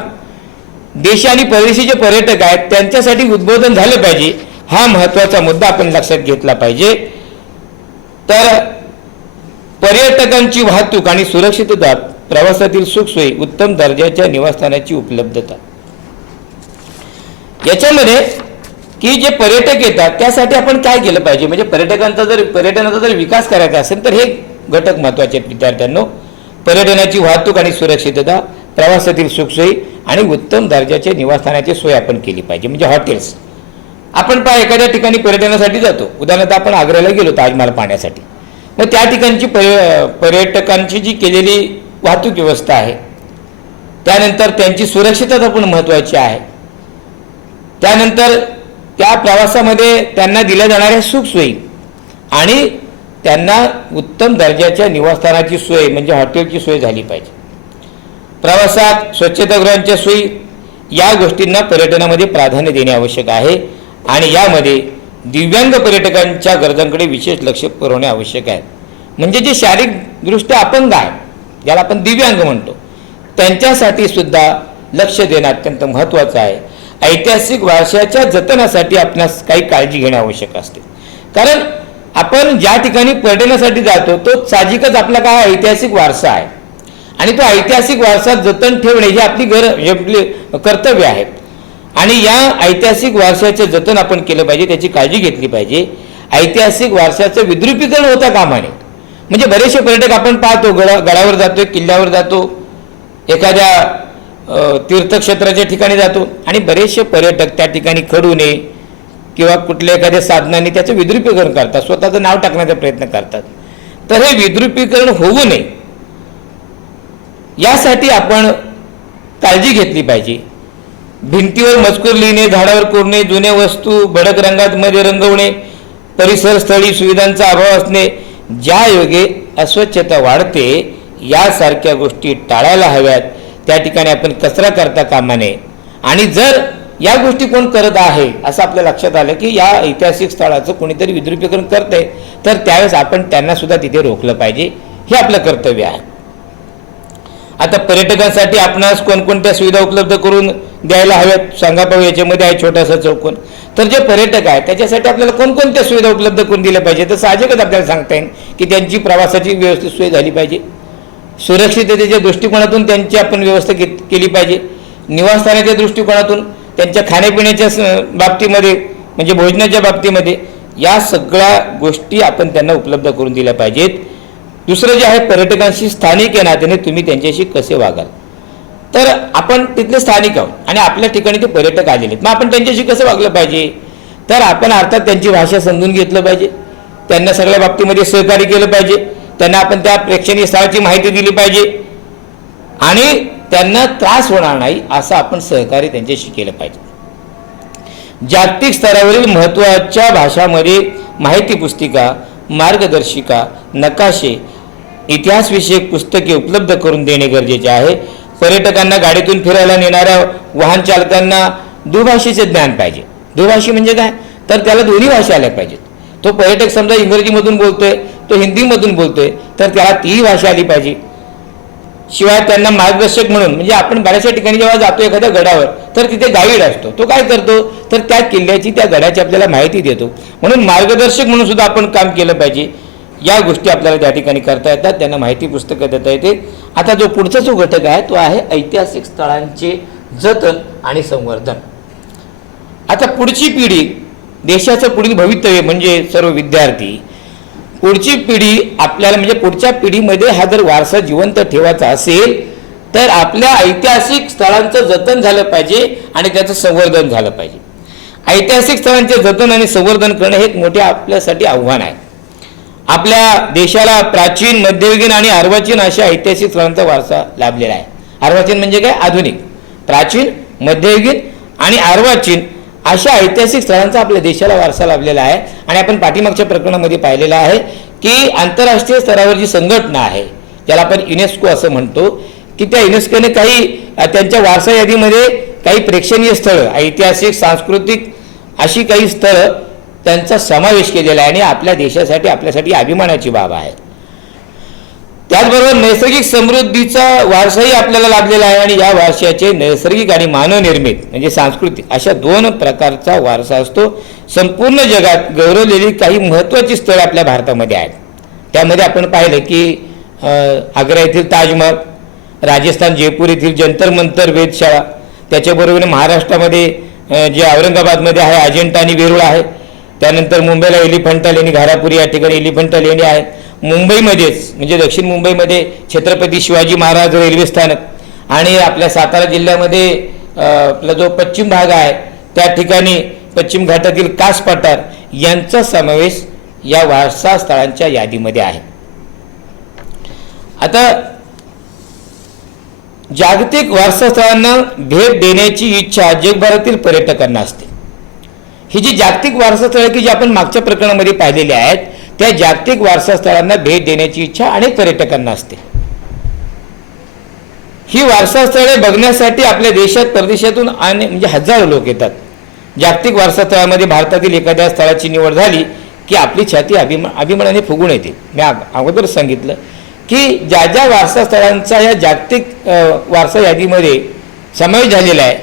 देशी आणि परदेशी जे पर्यटक आहेत त्यांच्यासाठी उद्बोधन झालं पाहिजे, हा महत्त्वाचा मुद्दा आपण लक्षात घेतला पाहिजे. तर पर्यटकांची वाहतूक आणि सुरक्षितता, प्रवासातील सुखसोयी, उत्तम दर्जाच्या निवासस्थानाची उपलब्धता, याच्यामध्ये की जे पर्यटक येतात त्यासाठी आपण काय केलं पाहिजे, म्हणजे पर्यटनाचा जर विकास करायचा असेल तर हे घटक महत्त्वाचे आहेत विद्यार्थ्यांनो. पर्यटनाची वाहतूक आणि सुरक्षितता, प्रवासातील सुखसोयी आणि उत्तम दर्जाच्या निवासस्थानाची सोय आपण केली पाहिजे, म्हणजे हॉटेल्स. आपण एखाद्या ठिकाणी पर्यटनासाठी जातो, उदाहरणार्थ आपण आग्र्याला गेलो ताजमहाल पाहण्यासाठी. मग त्या ठिकाणची पर्यटकांची जी केलेली वाहतूक व्यवस्था आहे, त्यानंतर त्यांची सुरक्षितता पण महत्त्वाची आहे. त्यानंतर त्या प्रवासामध्ये त्यांना दिल्या जाणाऱ्या सुखसोयी आणि त्यांना उत्तम दर्जाच्या निवासस्थानाची सोय म्हणजे हॉटेलची सोय झाली पाहिजे. प्रवासात स्वच्छतागृहांच्या सोयी, या गोष्टींना पर्यटनामध्ये प्राधान्य देणे आवश्यक आहे. आणि यामध्ये दिव्यांग पर्यटकांच्या गरजांकडे विशेष लक्ष पुरवणे आवश्यक आहे. म्हणजे जे शारीरिकदृष्ट्या अपंग आहे, ज्याला आपण दिव्यांग म्हणतो, त्यांच्यासाठी सुद्धा लक्ष देणं अत्यंत महत्त्वाचं आहे. ऐतिहासिक वारशाच्या जतनासाठी आपणास काही काळजी घेणे आवश्यक असते. कारण आपण ज्या ठिकाणी पर्यटनासाठी जातो तो साहजिकच आपला काय ऐतिहासिक वारसा आहे आणि तो ऐतिहासिक वारसा जतन ठेवणे ही आपली कर्तव्य आहे. आणि या ऐतिहासिक वारशाचे जतन आपण केलं पाहिजे, त्याची काळजी घेतली पाहिजे. ऐतिहासिक वारशाचं विद्रुपीकरण होता कामा नये. म्हणजे बरेचसे पर्यटक आपण पाहतो, गडावर जातो, किल्ल्यावर जातो, एखाद्या तीर्थक्षेत्राच्या ठिकाणी जातो आणि बरेचसे पर्यटक त्या ठिकाणी खडूने किंवा कुठल्या एखाद्या साधनाने त्याचं विद्रुपीकरण करतात, स्वतःचं नाव टाकण्याचा प्रयत्न करतात. तर हे विद्रुपीकरण होऊ नये यासाठी आपण काळजी घेतली पाहिजे. भिंतीवर मजकूर लिहिणे, झाडावर कोरणे, जुन्या वस्तू भडक रंगात मध्ये रंगवणे, परिसर स्थळी सुविधांचा अभाव असणे, ज्या योगे अस्वच्छता वाढते यासारख्या गोष्टी टाळायला हव्यात. त्या ठिकाणी आपण कचरा करता कामा नये. आणि जर या गोष्टी कोण करत आहे असं आपल्या लक्षात आलं की या ऐतिहासिक स्थळाचं कोणीतरी विद्रुपीकरण करतंय, तर त्यावेळेस आपण त्यांना सुद्धा तिथे रोखलं पाहिजे, हे आपलं कर्तव्य आहे. आता पर्यटकांसाठी आपणास कोणकोणत्या सुविधा उपलब्ध करून द्यायला हव्यात सांगा पाहू. याच्यामध्ये आहे छोटासा चौकोन. तर जे पर्यटक आहेत त्याच्यासाठी आपल्याला कोणकोणत्या सुविधा उपलब्ध करून दिल्या पाहिजे, तर साहजिकच आपल्याला सांगता येईल की त्यांची प्रवासाची व्यवस्थित सोय झाली पाहिजे. सुरक्षिततेच्या दृष्टिकोनातून त्यांची आपण व्यवस्था केली पाहिजे. निवासस्थानाच्या दृष्टिकोनातून त्यांच्या खाण्यापिण्याच्या बाबतीमध्ये म्हणजे भोजनाच्या बाबतीमध्ये या सगळ्या गोष्टी आपण त्यांना उपलब्ध करून दिल्या पाहिजेत. दुसरं जे आहे पर्यटकांशी स्थानिक या नात्याने तुम्ही त्यांच्याशी कसे वागाल. तर आपण तिथले स्थानिक आहोत आणि आपल्या ठिकाणी ते पर्यटक आलेले आहेत, मग आपण त्यांच्याशी कसं वागलं पाहिजे. तर आपण अर्थात त्यांची भाषा समजून घेतलं पाहिजे, त्यांना सगळ्या बाबतीमध्ये सहकार्य केलं पाहिजे, त्यांना आपण त्या प्रेक्षणीय स्थळाची माहिती दिली पाहिजे आणि त्यांना त्रास होणार नाही असं आपण सहकार्य त्यांच्याशी केलं पाहिजे. जागतिक स्तरावरील महत्त्वाच्या भाषांमध्ये माहिती पुस्तिका, मार्गदर्शिका, नकाशे, इतिहासविषयक पुस्तके उपलब्ध करून देणे गरजेचे आहे. पर्यटकांना गाडीतून फिरायला नेणाऱ्या वाहन चालकांना दुभाषेचे ज्ञान पाहिजे. दुभाषी म्हणजे काय, तर त्याला दोन्ही भाषा आल्या पाहिजेत. तो पर्यटक समजा इंग्रजीमधून बोलतोय, तो हिंदीमधून बोलतोय, तर त्याला तीही भाषा आली पाहिजे. शिवाय त्यांना मार्गदर्शक म्हणून म्हणजे आपण बऱ्याचशा ठिकाणी जेव्हा जातो एखाद्या गडावर तर तिथे गाईड असतो, तो काय करतो तर त्या किल्ल्याची त्या गडाची आपल्याला माहिती देतो. म्हणून मार्गदर्शक म्हणून सुद्धा आपण काम केलं पाहिजे. या गोष्टी आपल्याला त्या ठिकाणी करता येतात, त्यांना माहिती पुस्तकं देता येते. आता जो पुढचा जो घटक आहे तो आहे ऐतिहासिक स्थळांचे जतन आणि संवर्धन. आता पुढची पिढी, देशाचं पुढील भवितव्य म्हणजे सर्व विद्यार्थी, पुढची पिढी आपल्याला म्हणजे पुढच्या पिढीमध्ये हा जर वारसा जिवंत ठेवायचा असेल तर आपल्या ऐतिहासिक स्थळांचं जतन झालं पाहिजे आणि त्याचं संवर्धन झालं पाहिजे. ऐतिहासिक स्थळांचे जतन आणि संवर्धन करणं हे एक मोठे आपल्यासाठी आव्हान आहे. आपल्या देशाला प्राचीन, मध्ययुगीन आणि अर्वाचीन अशा ऐतिहासिक स्थळांचा वारसा लाभलेला आहे. अर्वाचीन म्हणजे काय, आधुनिक. प्राचीन, मध्ययुगीन आणि अर्वाचीन अशा ऐतिहासिक स्थळांचा आपल्या देशाला वारसा लाभलेला आहे. आणि आपण पाठीमागच्या प्रकरणामध्ये पाहिलेलं आहे की आंतरराष्ट्रीय स्तरावर जी संघटना आहे ज्याला आपण युनेस्को असं म्हणतो, की त्या युनेस्कोने काही त्यांच्या वारसा यादीमध्ये काही प्रेक्षणीय स्थळं, ऐतिहासिक, सांस्कृतिक अशी काही स्थळं त्यांचा समावेश केलेला आहे आणि आपल्या देशासाठी आपल्यासाठी अभिमानाची बाब आहे. त्याचबरोबर नैसर्गिक समृद्धीचा वारसाही आपल्याला लाभलेला आहे आणि या वारशाचे नैसर्गिक आणि मानवनिर्मित म्हणजे सांस्कृतिक अशा दोन प्रकारचा वारसा असतो. संपूर्ण जगात गौरवलेली काही महत्त्वाची स्थळं आपल्या भारतामध्ये आहेत. त्यामध्ये आपण पाहिलं की आग्रा येथील ताजमहल, राजस्थान जयपूर येथील जंतर मंतर वेधशाळा, त्याच्याबरोबर महाराष्ट्रामध्ये जे औरंगाबादमध्ये आहे अजिंठा आणि वेरूळ आहे. त्यानंतर मुंबईला एलिफंटा लेणी, घारापुरी या ठिकाणी एलिफंटा लेणी आहेत. मुंबईमध्येच म्हणजे दक्षिण मुंबईमध्ये छत्रपती शिवाजी महाराज रेल्वे स्थानक आणि आपल्या सातारा जिल्ह्यामध्ये आपला जो पश्चिम भाग आहे त्या ठिकाणी पश्चिम घाटातील कास पठार यांचा समावेश या वारसा स्थळांच्या यादीमध्ये आहे. आता जागतिक वारसा स्थळांना भेट देण्याची इच्छा जगभरातील पर्यटकांना असते. ही जी जागतिक वारसा स्थळे की जी आपण मागच्या प्रकरणामध्ये पाहिलेली आहेत त्या जागतिक वारसा स्थळांना भेट देण्याची इच्छा अनेक पर्यटकांना असते. ही वारसा स्थळे बघण्यासाठी आपल्या देशात परदेशातून म्हणजे हजारो लोक येतात. जागतिक वारसा स्थळामध्ये भारतातील एखाद्या स्थळाची निवड झाली की आपली छाती अभिमानाने फुगून येते. मी अगोदर सांगितलं की ज्या ज्या वारसा स्थळांचा या जागतिक वारसा यादीमध्ये समावेश झालेला आहे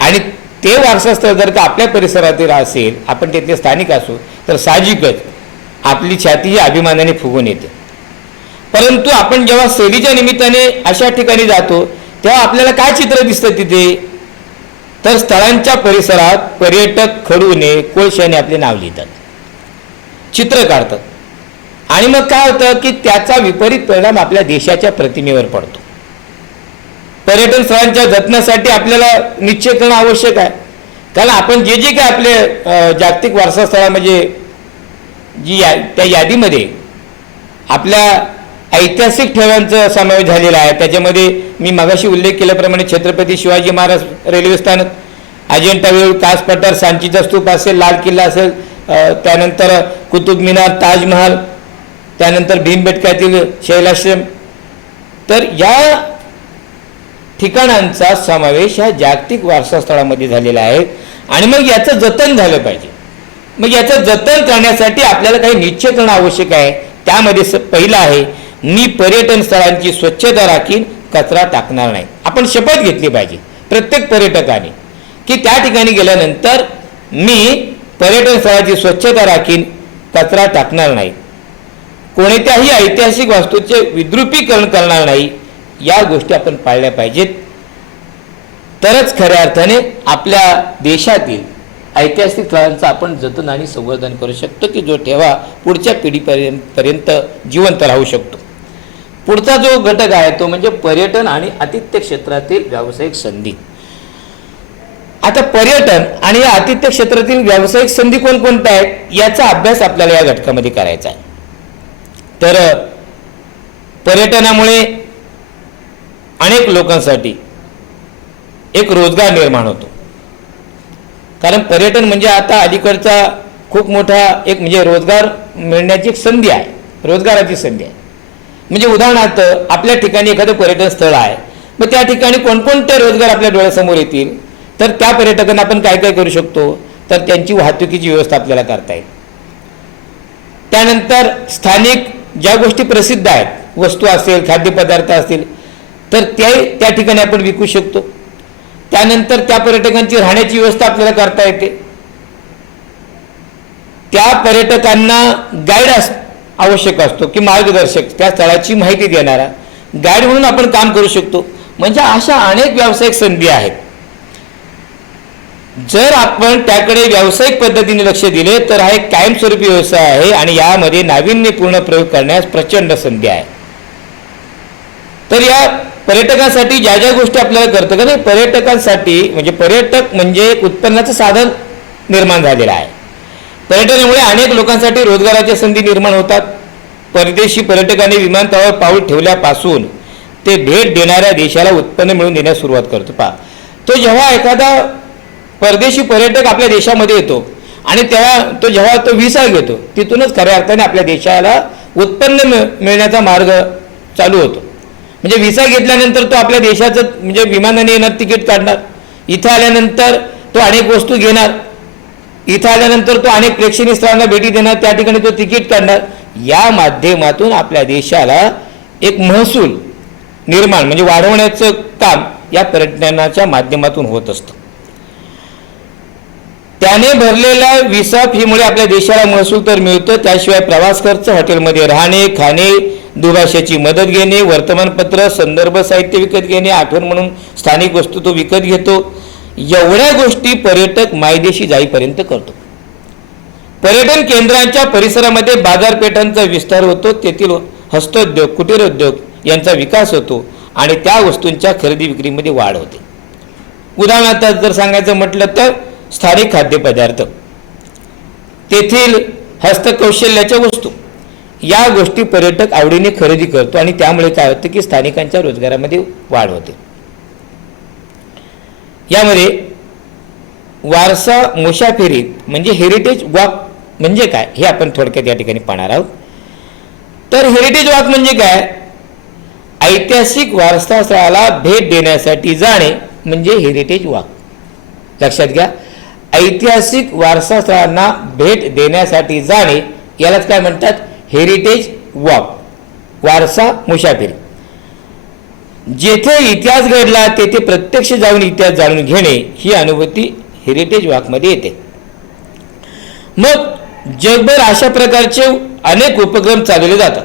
आणि ते वारसा स्थळ जर का आपल्या परिसरातील असेल, आपण तिथले स्थानिक असू, तर साहजिकच आपली छाती ही अभिमानाने फुगून येते. परंतु आपण जेव्हा सहलीच्या निमित्ताने अशा ठिकाणी जातो तेव्हा आपल्याला काय चित्र दिसतं तिथे, तर स्थळांच्या परिसरात पर्यटक खडूने, कोळशाने आपले नाव लिहितात, चित्र काढतात आणि मग काय होतं की त्याचा विपरीत परिणाम आपल्या देशाच्या प्रतिमेवर पडतो. पर्यटन स्थळांच्या जतनासाठी आपल्याला निश्चय करणं आवश्यक आहे. कारण आपण जे जे काय आपले जागतिक वारसा स्थळा म्हणजे जी त्या यादीमध्ये आपल्या ऐतिहासिक ठेव्यांचा समावेश झालेला आहे, त्याच्यामध्ये मी मगाशी उल्लेख केल्याप्रमाणे छत्रपती शिवाजी महाराज रेल्वे स्थानक, अजिंठा वेरूळ, कास पठार, सांचीचा स्तूप असेल, लाल किल्ला असेल, त्यानंतर कुतुब मिनार, ताजमहाल, त्यानंतर भीमबेटक्यातील शैलाश्रम, तर या ठिकाणांचा समावेश ह्या जागतिक वारसा स्थळामध्ये झालेला आहे. आणि मग याचं जतन झालं पाहिजे. मग याचं जतन करण्यासाठी आपल्याला काही निश्चय करणं आवश्यक आहे. त्यामध्ये पहिलं आहे, मी पर्यटन स्थळांची स्वच्छता राखीन, कचरा टाकणार नाही. आपण शपथ घेतली पाहिजे प्रत्येक पर्यटकाने की त्या ठिकाणी गेल्यानंतर मी पर्यटन स्थळाची स्वच्छता राखीन, कचरा टाकणार नाही, कोणत्याही ऐतिहासिक वास्तूचे विद्रुपीकरण करणार नाही. या गोष्टी आपण पाळल्या पाहिजेत. तरच खऱ्या अर्थाने आपल्या देशातील ऐतिहासिक स्थळांचं आपण जतन आणि संवर्धन करू शकतो, की जो ठेवा पुढच्या पिढीपर्यंत जिवंत राहू शकतो. पुढचा जो घटक आहे तो म्हणजे पर्यटन आणि आतिथ्य क्षेत्रातील व्यावसायिक संधी. आता पर्यटन आणि या आतिथ्य क्षेत्रातील व्यावसायिक संधी कोणकोणत्या आहेत याचा अभ्यास आपल्याला या घटकामध्ये करायचा आहे. तर पर्यटनामुळे अनेक लोकांसाठी एक रोजगार निर्माण होतो. कारण पर्यटन म्हणजे आता अलीकडचा खूप मोठा एक म्हणजे रोजगार मिळण्याची एक संधी आहे, रोजगाराची संधी आहे. म्हणजे उदाहरणार्थ आपल्या ठिकाणी एखादं पर्यटन स्थळ आहे, मग त्या ठिकाणी कोणकोणते रोजगार आपल्या डोळ्यासमोर येतील, तर त्या पर्यटकांना आपण काय काय करू शकतो, तर त्यांची वाहतुकीची व्यवस्था आपल्याला करता येईल. त्यानंतर स्थानिक ज्या गोष्टी प्रसिद्ध आहेत, वस्तू असेल, खाद्यपदार्थ असतील, तर त्या ठिकाणी आपण विकू शकतो. त्यानंतर त्या पर्यटकांची राहण्याची व्यवस्था आपल्याला करता येते. त्या पर्यटकांना गाईड आवश्यक असतो, की मार्गदर्शक, त्या स्थळाची माहिती देणारा गाईड म्हणून आपण काम करू शकतो. म्हणजे अशा अनेक व्यावसायिक संधी आहेत. जर आपण त्याकडे व्यावसायिक पद्धतीने लक्ष दिले तर हा एक कायमस्वरूपी व्यवसाय आहे आणि यामध्ये नाविन्यपूर्ण प्रयोग करण्यास प्रचंड संधी आहे. तर या पर्यटकांसाठी ज्या ज्या गोष्टी आपल्याला करतं का नाही, पर्यटकांसाठी म्हणजे पर्यटक म्हणजे उत्पन्नाचं साधन निर्माण झालेलं आहे. पर्यटनामुळे अनेक लोकांसाठी रोजगाराच्या संधी निर्माण होतात. परदेशी पर्यटकांनी विमानतळावर पाऊल ठेवल्यापासून ते भेट देणाऱ्या देशाला उत्पन्न मिळवून देण्यास सुरुवात करतो. पहा, तो जेव्हा एखादा परदेशी पर्यटक आपल्या देशामध्ये येतो आणि जेव्हा तो व्हिसा घेतो, तिथूनच खऱ्या अर्थाने आपल्या देशाला उत्पन्न मिळण्याचा मार्ग चालू होतो. म्हणजे व्हिसा घेतल्यानंतर तो आपल्या देशाचं म्हणजे विमानाने येणार, तिकीट काढणार, इथं आल्यानंतर तो अनेक वस्तू घेणार, इथं आल्यानंतर तो अनेक प्रेक्षणीय स्थळांना भेटी देणार, त्या ठिकाणी तो तिकीट काढणार. या माध्यमातून आपल्या देशाला एक महसूल निर्माण म्हणजे वाढवण्याचं काम या पर्यटनाच्या माध्यमातून होत असतं. त्याने भरलेल्या व्हिसा फीमुळे आपल्या देशाला महसूल तर मिळतो, त्याशिवाय प्रवास खर्च, हॉटेलमध्ये राहणे, खाणे, दुभाषाची मदत घेणे, वर्तमानपत्र, संदर्भ साहित्य विकत घेणे, आठवण म्हणून स्थानिक वस्तू तो विकत घेतो. एवढ्या गोष्टी पर्यटक मायदेशी जाईपर्यंत करतो. पर्यटन केंद्रांच्या परिसरामध्ये बाजारपेठांचा विस्तार होतो, तेथील हस्तोद्योग, कुटीर उद्योग यांचा विकास होतो आणि त्या वस्तूंच्या खरेदी विक्रीमध्ये वाढ होते. उदाहरणार्थ जर सांगायचं म्हटलं तर स्थानिक खाद्यपदार्थ, तेथील हस्तकौशल्याच्या वस्तू, या गोष्टी पर्यटक आवडीने खरेदी करतो आणि त्यामुळे काय होतं की स्थानिकांच्या रोजगारामध्ये वाढ होते. यामध्ये वारसा मुसाफिरीत म्हणजे हेरिटेज वॉक म्हणजे काय हे आपण थोडक्यात या ठिकाणी पाहणार आहोत. तर हेरिटेज वॉक म्हणजे काय, ऐतिहासिक वारसा स्थळाला भेट देण्यासाठी जाणे म्हणजे हेरिटेज वॉक. लक्षात घ्या, ऐतिहासिक वारसा स्थळांना भेट देण्यासाठी जाणे यालाच काय म्हणतात, हेरिटेज वॉक, वारसा मुसाफिरी. जेथे इतिहास घडला तेथे प्रत्यक्ष जाऊन इतिहास जाणून घेणे ही अनुभूती हेरिटेज वॉकमध्ये येते. मग जगभर अशा प्रकारचे अनेक उपक्रम चालवले जातात.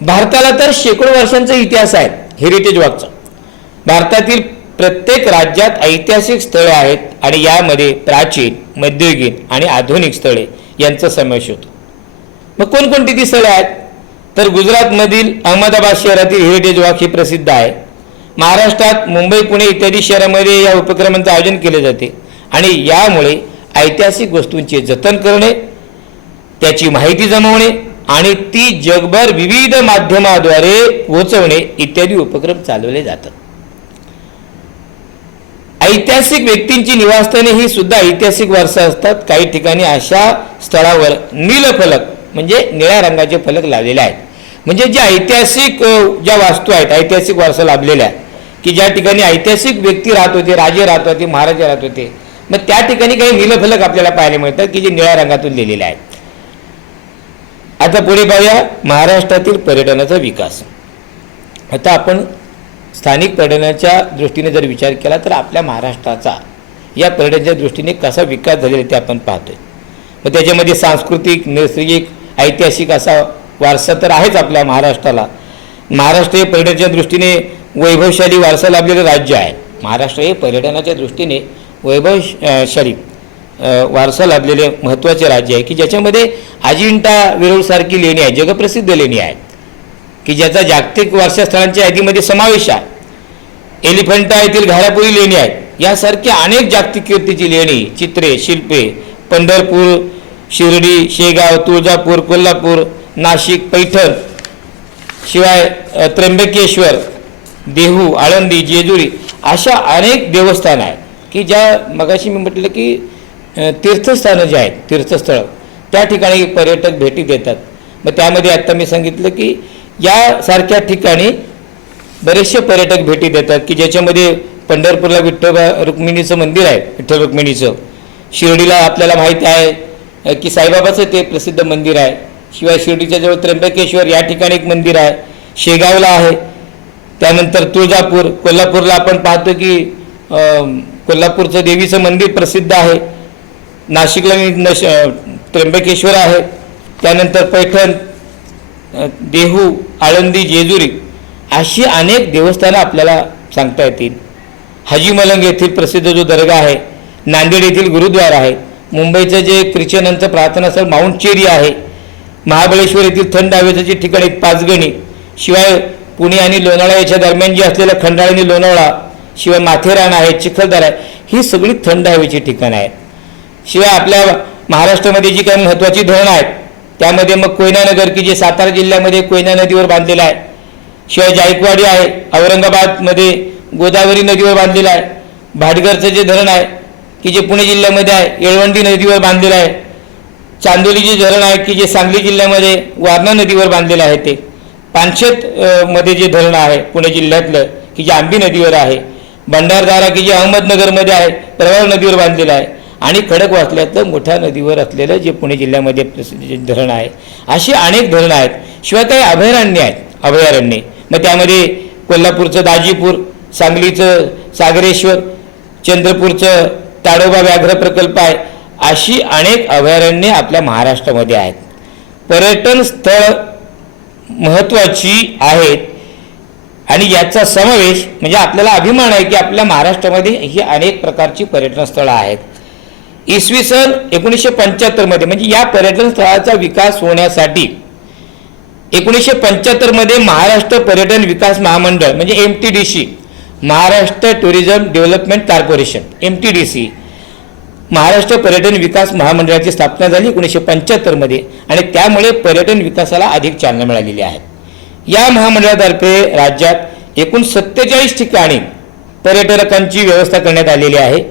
भारताला तर शेकडो वर्षांचा इतिहास आहे हेरिटेज वॉकचा. भारतातील प्रत्येक राज्यात ऐतिहासिक स्थळे आहेत आणि यामध्ये प्राचीन, मध्ययुगीन आणि आधुनिक स्थळे यांचा समावेश होतो. मग कोणकोणती ती स्थळे आहेत, तर गुजरातमधील अहमदाबाद शहरातील हेरिटेज वॉक ही प्रसिद्ध आहे. महाराष्ट्रात मुंबई, पुणे इत्यादी शहरांमध्ये या उपक्रमांचे आयोजन केले जाते आणि यामुळे ऐतिहासिक वस्तूंचे जतन करणे, त्याची माहिती जमवणे आणि ती जगभर विविध माध्यमाद्वारे पोहोचवणे इत्यादी उपक्रम चालवले जातात. ऐतिहासिक व्यक्तींची निवासस्थाने ही सुद्धा ऐतिहासिक वारसा असतात. काही ठिकाणी अशा स्थळावर नीलफलक म्हणजे निळ्या रंगाचे फलक लावलेले आहेत. म्हणजे जे ऐतिहासिक ज्या वास्तू आहेत, ऐतिहासिक वारसा लाभलेल्या की ज्या ठिकाणी ऐतिहासिक व्यक्ती राहत होते, राजे राहत होते, महाराजे राहत होते, मग त्या ठिकाणी काही नीलफलक आपल्याला पाहायला मिळतात की जे निळ्या रंगातून लिहिलेले आहेत. आता पुढे पाहूया महाराष्ट्रातील पर्यटनाचा विकास. आता आपण स्थानिक पर्यटनाच्या दृष्टीने जर विचार केला तर आपल्या महाराष्ट्राचा या पर्यटनाच्या दृष्टीने कसा विकास झालेला ते आपण पाहतोय. मग त्याच्यामध्ये सांस्कृतिक, नैसर्गिक, ऐतिहासिक असा वारसा तर आहेच आपल्या महाराष्ट्राला. महाराष्ट्र हे पर्यटनाच्या दृष्टीने वैभवशाली वारसा लाभलेलं राज्य आहे. महाराष्ट्र हे पर्यटनाच्या दृष्टीने वैभवशाली वारसा लाभलेले महत्त्वाचे राज्य आहे की ज्याच्यामध्ये अजिंठा वेरूळसारखी लेणी आहे, जगप्रसिद्ध लेणी आहेत की ज्याचा जागतिक वारसास्थळांच्या यादीमध्ये समावेश आहे. एलिफंटा येथील घारापुरी लेणी आहेत. यासारख्या अनेक जागतिक कीर्तीची लेणी, चित्रे, शिल्पे पंढरपूर, शिर्डी, शेगाव, तुळजापूर, कोल्हापूर, नाशिक, पैठण, शिवाय त्र्यंबकेश्वर, देहू, आळंदी, जेजुरी अशा अनेक देवस्थान आहेत की ज्या मगाशी मी म्हटलं की तीर्थस्थानं जी आहेत, तीर्थस्थळं, त्या ठिकाणी पर्यटक भेटी देतात. मग त्यामध्ये आत्ता मी सांगितलं की यासारख्या ठिकाणी बरेचसे पर्यटक भेटी देतात की ज्याच्यामध्ये पंढरपूरला विठ्ठल रुक्मिणीचं मंदिर आहे, विठ्ठल रुक्मिणीचं. शिर्डीला आपल्याला माहिती आहे की साईबाबाचं ते प्रसिद्ध मंदिर आहे. शिवाय शिर्डीच्या जवळ त्र्यंबकेश्वर या ठिकाणी एक मंदिर आहे, शेगावला आहे. त्यानंतर तुळजापूर, कोल्हापूरला आपण पाहतो की कोल्हापूरचं देवीचं मंदिर प्रसिद्ध आहे. नाशिकला त्र्यंबकेश्वर आहे. त्यानंतर पैठण, देहू, आळंदी, जेजुरी अशी अनेक देवस्थानं आपल्याला सांगता येतील. हाजी मलंग येथील प्रसिद्ध जो दर्गा आहे, नांदेड येथील गुरुद्वारा आहे, मुंबईचं जे ख्रिश्चनांचं प्रार्थनास्थळ माउंट चेरी आहे, महाबळेश्वर येथील थंड हवेचं ठिकाण एक पाचगणी, शिवाय पुणे आणि लोणावळा याच्या दरम्यान जे असलेलं खंडाळी लोणावळा, शिवाय माथेरान आहे, चिखलदरा आहे, ही सगळी थंड हवेची ठिकाणं आहेत. शिवाय आपल्या महाराष्ट्रामध्ये जी काही महत्त्वाची धरणं आहेत त्यामध्ये मग कोयना नगर की जे सातारा जिल्ह्यामध्ये कोयना नदीवर बांधलेलं आहे. शिवाय जायकवाडी आहे, औरंगाबादमध्ये गोदावरी नदीवर बांधलेलं आहे. भाटघरचं जे धरण आहे की जे पुणे जिल्ह्यामध्ये आहे, येळवंडी नदीवर बांधलेलं आहे. चांदोली जे धरण आहे की जे सांगली जिल्ह्यामध्ये वारणा नदीवर बांधलेलं आहे. ते पानशेत मध्ये जे धरण आहे पुणे जिल्ह्यातलं की जे आंबी नदीवर आहे. भंडारदारा की जे अहमदनगरमध्ये आहे, प्रवरा नदीवर बांधलेलं आहे. आणि खडकवासल्यातलं मोठ्या नदीवर असलेलं जे पुणे जिल्ह्यामध्ये प्रसिद्ध धरण आहे. अशी अनेक धरणं आहेत. शिवाय काही अभयारण्य आहेत, अभयारण्ये. मग त्यामध्ये कोल्हापूरचं दाजीपूर, सांगलीचं सागरेश्वर, चंद्रपूरचं ताडोबा व्याघ्र प्रकल्प आहे. अशी अनेक अभयारण्ये आपल्या महाराष्ट्रामध्ये आहेत. पर्यटन स्थळ महत्त्वाची आहेत आणि याचा समावेश म्हणजे आपल्याला अभिमान आहे की आपल्या महाराष्ट्रामध्ये ही अनेक प्रकारची पर्यटन स्थळं आहेत. इसवी सन 1975 मध्ये म्हणजे या पर्यटन स्थळाचा विकास होण्यासाठी 1975 मध्ये महाराष्ट्र पर्यटन विकास महामंडळ म्हणजे MTDC, Maharashtra tourism development corporation, MTDC, Maharashtra पर्यटन विकास महामंडळाची स्थापना झाली 1975 मध्ये आणि त्यामुळे पर्यटन विकासाला अधिक चालना मिळालेली आहे. या महामंडळातर्फे राज्यात एकूण 47 ठिकाणी पर्यटकांची व्यवस्था करण्यात आलेली आहे.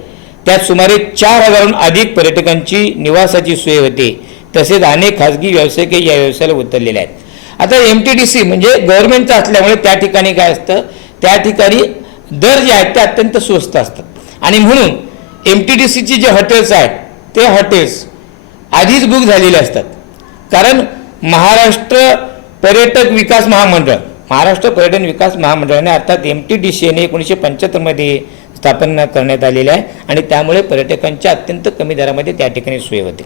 त्यात सुमारे 4000हून अधिक पर्यटकांची निवासाची सोय होते. तसेच अनेक खाजगी व्यावसायिक या व्यवसायाला उतरलेले आहेत. आता MTDC म्हणजे गव्हर्नमेंटचं असल्यामुळे त्या ठिकाणी काय असतं, त्या ठिकाणी दर जे आहेत ते अत्यंत स्वस्त असतात आणि म्हणून MTDCची जे हॉटेल्स आहेत ते हॉटेल्स आधीच बुक झालेले असतात. कारण महाराष्ट्र पर्यटक विकास महामंडळ, महाराष्ट्र पर्यटन विकास महामंडळाने अर्थात MTDCने 1975 मध्ये स्थापना करण्यात आलेली आहे आणि त्यामुळे पर्यटकांच्या अत्यंत कमी दरामध्ये त्या ठिकाणी सोय होते.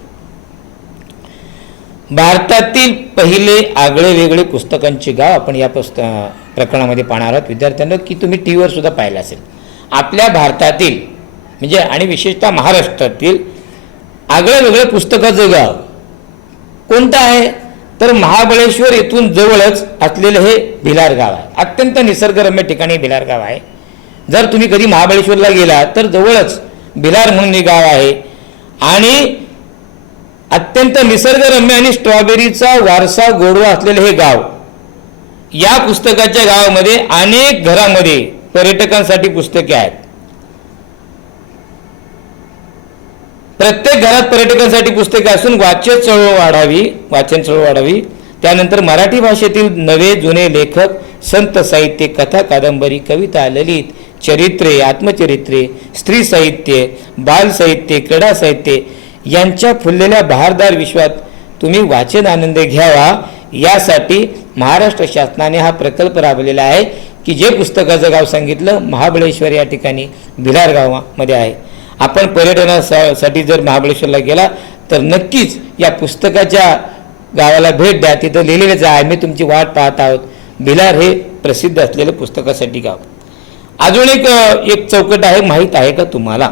भारतातील पहिले आगळे वेगळे पुस्तकांचे गाव आपण या प्रकरणामध्ये पाहणार आहोत विद्यार्थ्यांना की तुम्ही टीव्हीवर सुद्धा पाहिलं असेल. आपल्या भारतातील म्हणजे आणि विशेषतः महाराष्ट्रातील आगळे वेगळे पुस्तकाचं गाव कोणतं आहे तर महाबळेश्वर येथून जवळच असलेलं हे भिलार गाव आहे. अत्यंत निसर्गरम्य ठिकाणी भिलार गाव आहे. जर तुम्ही कधी महाबळेश्वरला गेला तर जवळच भिलार म्हणून हे गाव आहे आणि अत्यंत निसर्गरम्य आणि स्ट्रॉबेरीचा वारसा गोडवा असलेलं हे गाव. या पुस्तकाच्या गावामध्ये अनेक घरामध्ये पर्यटकांसाठी पुस्तके आहेत. प्रत्येक घरात पर्यटकांसाठी पुस्तके असून वाचन चळवळ वाढावी. त्यानंतर मराठी भाषेतील नवे जुने लेखक, संत साहित्य, कथा, कादंबरी, कविता, ललित, चरित्रे, आत्मचरित्रे, स्त्री साहित्य, बाल साहित्य, क्रीडा साहित्य यांच्या फुललेल्या बहारदार विश्वात तुम्ही वाचन आनंद घ्यावा यासाठी महाराष्ट्र शासनाने हा प्रकल्प राबवलेला आहे की जे पुस्तकाचं गाव सांगितलं महाबळेश्वर या ठिकाणी भिलार गावामध्ये आहे. आपण पर्यटनासाठी जर महाबळेश्वरला गेला तर नक्कीच या पुस्तकाच्या गावाला भेट द्या. तिथं लिहिलेलंच आहे, मी तुमची वाट पाहत आहोत. भिलार हे प्रसिद्ध असलेलं पुस्तकासाठी गाव. अजून एक चौकट आहे, माहीत आहे का तुम्हाला?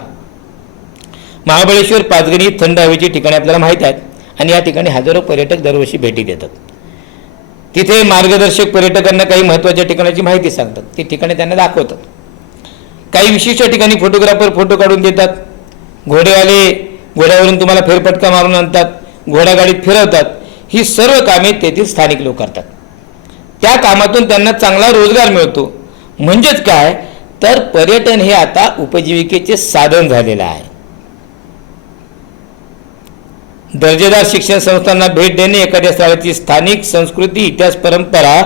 महाबळेश्वर, पाचगणी थंड हवेची ठिकाणे आपल्याला माहीत आहेत आणि या ठिकाणी हजारो पर्यटक दरवर्षी भेटी देतात. तिथे मार्गदर्शक पर्यटकांना काही महत्त्वाच्या ठिकाणाची माहिती सांगतात, ती ठिकाणे त्यांना दाखवतात. काही विशिष्ट ठिकाणी फोटोग्राफर फोटो काढून देतात. घोडेवाले घोड्यावरून तुम्हाला फेरफटका मारून आणतात, घोडागाडीत फिरवतात. ही सर्व कामे तेथील स्थानिक लोक करतात. त्या कामातून त्यांना चांगला रोजगार मिळतो. म्हणजेच काय तर पर्यटन हे आता उपजीविकेचे साधन झालेलं आहे. दर्जेदार शिक्षण संस्थांना भेट देणे, एखाद्या स्थळाची स्थानिक संस्कृती, इतिहास, परंपरा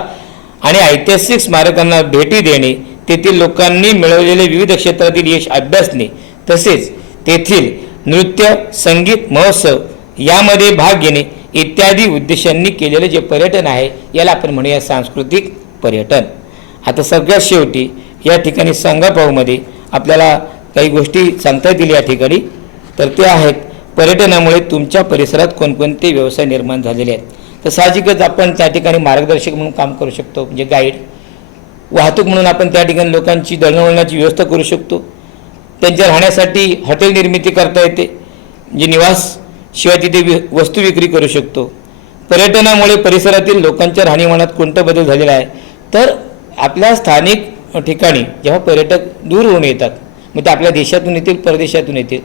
आणि ऐतिहासिक स्मारकांना भेटी देणे, तेथील लोकांनी मिळवलेले विविध क्षेत्रातील यश अभ्यासणे, तसेच तेथील नृत्य, संगीत, महोत्सव यामध्ये भाग घेणे इत्यादी उद्देशांनी केलेले जे पर्यटन आहे याला आपण म्हणूया सांस्कृतिक पर्यटन. आता सगळ्यात शेवटी या ठिकाणी सांगापाऊमध्ये आपल्याला काही गोष्टी सांगता येतील या ठिकाणी. तर ते आहेत, पर्यटनामुळे तुमच्या परिसरात कोणकोणते व्यवसाय निर्माण झालेले आहेत. तर साहजिकच आपण त्या ठिकाणी मार्गदर्शक म्हणून काम करू शकतो, म्हणजे गाईड. वाहतूक म्हणून आपण त्या ठिकाणी लोकांची दळणवळणाची व्यवस्था करू शकतो. त्यांच्या राहण्यासाठी हॉटेल निर्मिती करता येते, जे निवास शिवाय तिथे वस्तू विक्री करू शकतो. पर्यटनामुळे परिसरातील लोकांच्या राहणीमानात कोणता बदल झालेला आहे तर आपल्या स्थानिक ठिकाणी जेव्हा पर्यटक दूरहून येतात, मग ते आपल्या देशातून येतील, परदेशातून येतील,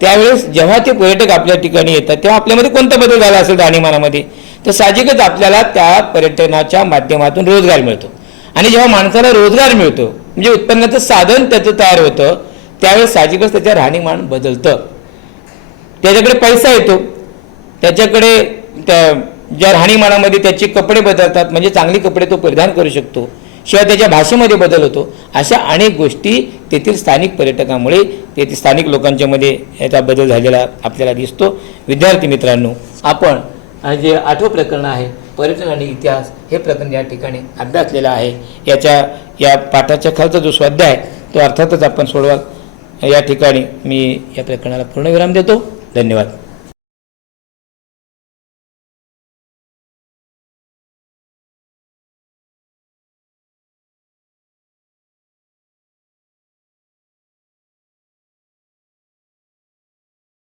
त्यावेळेस जेव्हा ते पर्यटक आपल्या ठिकाणी येतात तेव्हा आपल्यामध्ये कोणता बदल झाला असेल राहणीमानामध्ये, तर साहजिकच आपल्याला त्या पर्यटनाच्या माध्यमातून रोजगार मिळतो. आणि जेव्हा माणसाला रोजगार मिळतो म्हणजे उत्पन्नाचं साधन त्याचं तयार होतं, त्यावेळेस साहजिकच त्याचं राहणीमान बदलतं. त्याच्याकडे पैसा येतो, त्याच्याकडे त्या ज्या राहणीमानामध्ये त्याचे कपडे बदलतात, म्हणजे चांगले कपडे तो परिधान करू शकतो. शिवाय त्याच्या भाषेमध्ये बदल होतो. अशा अनेक गोष्टी तेथील स्थानिक पर्यटकामुळे तेथील स्थानिक लोकांच्यामध्ये याचा बदल झालेला आपल्याला दिसतो. विद्यार्थी मित्रांनो, आपण जे 8वं प्रकरण आहे पर्यटन आणि इतिहास हे प्रकरण या ठिकाणी अभ्यासलेलं आहे. या पाठाच्या खालचा जो स्वाध्याय आहे तो अर्थातच आपण सोडवा. या ठिकाणी मी या प्रकरणाला पूर्णविराम देतो. धन्यवाद.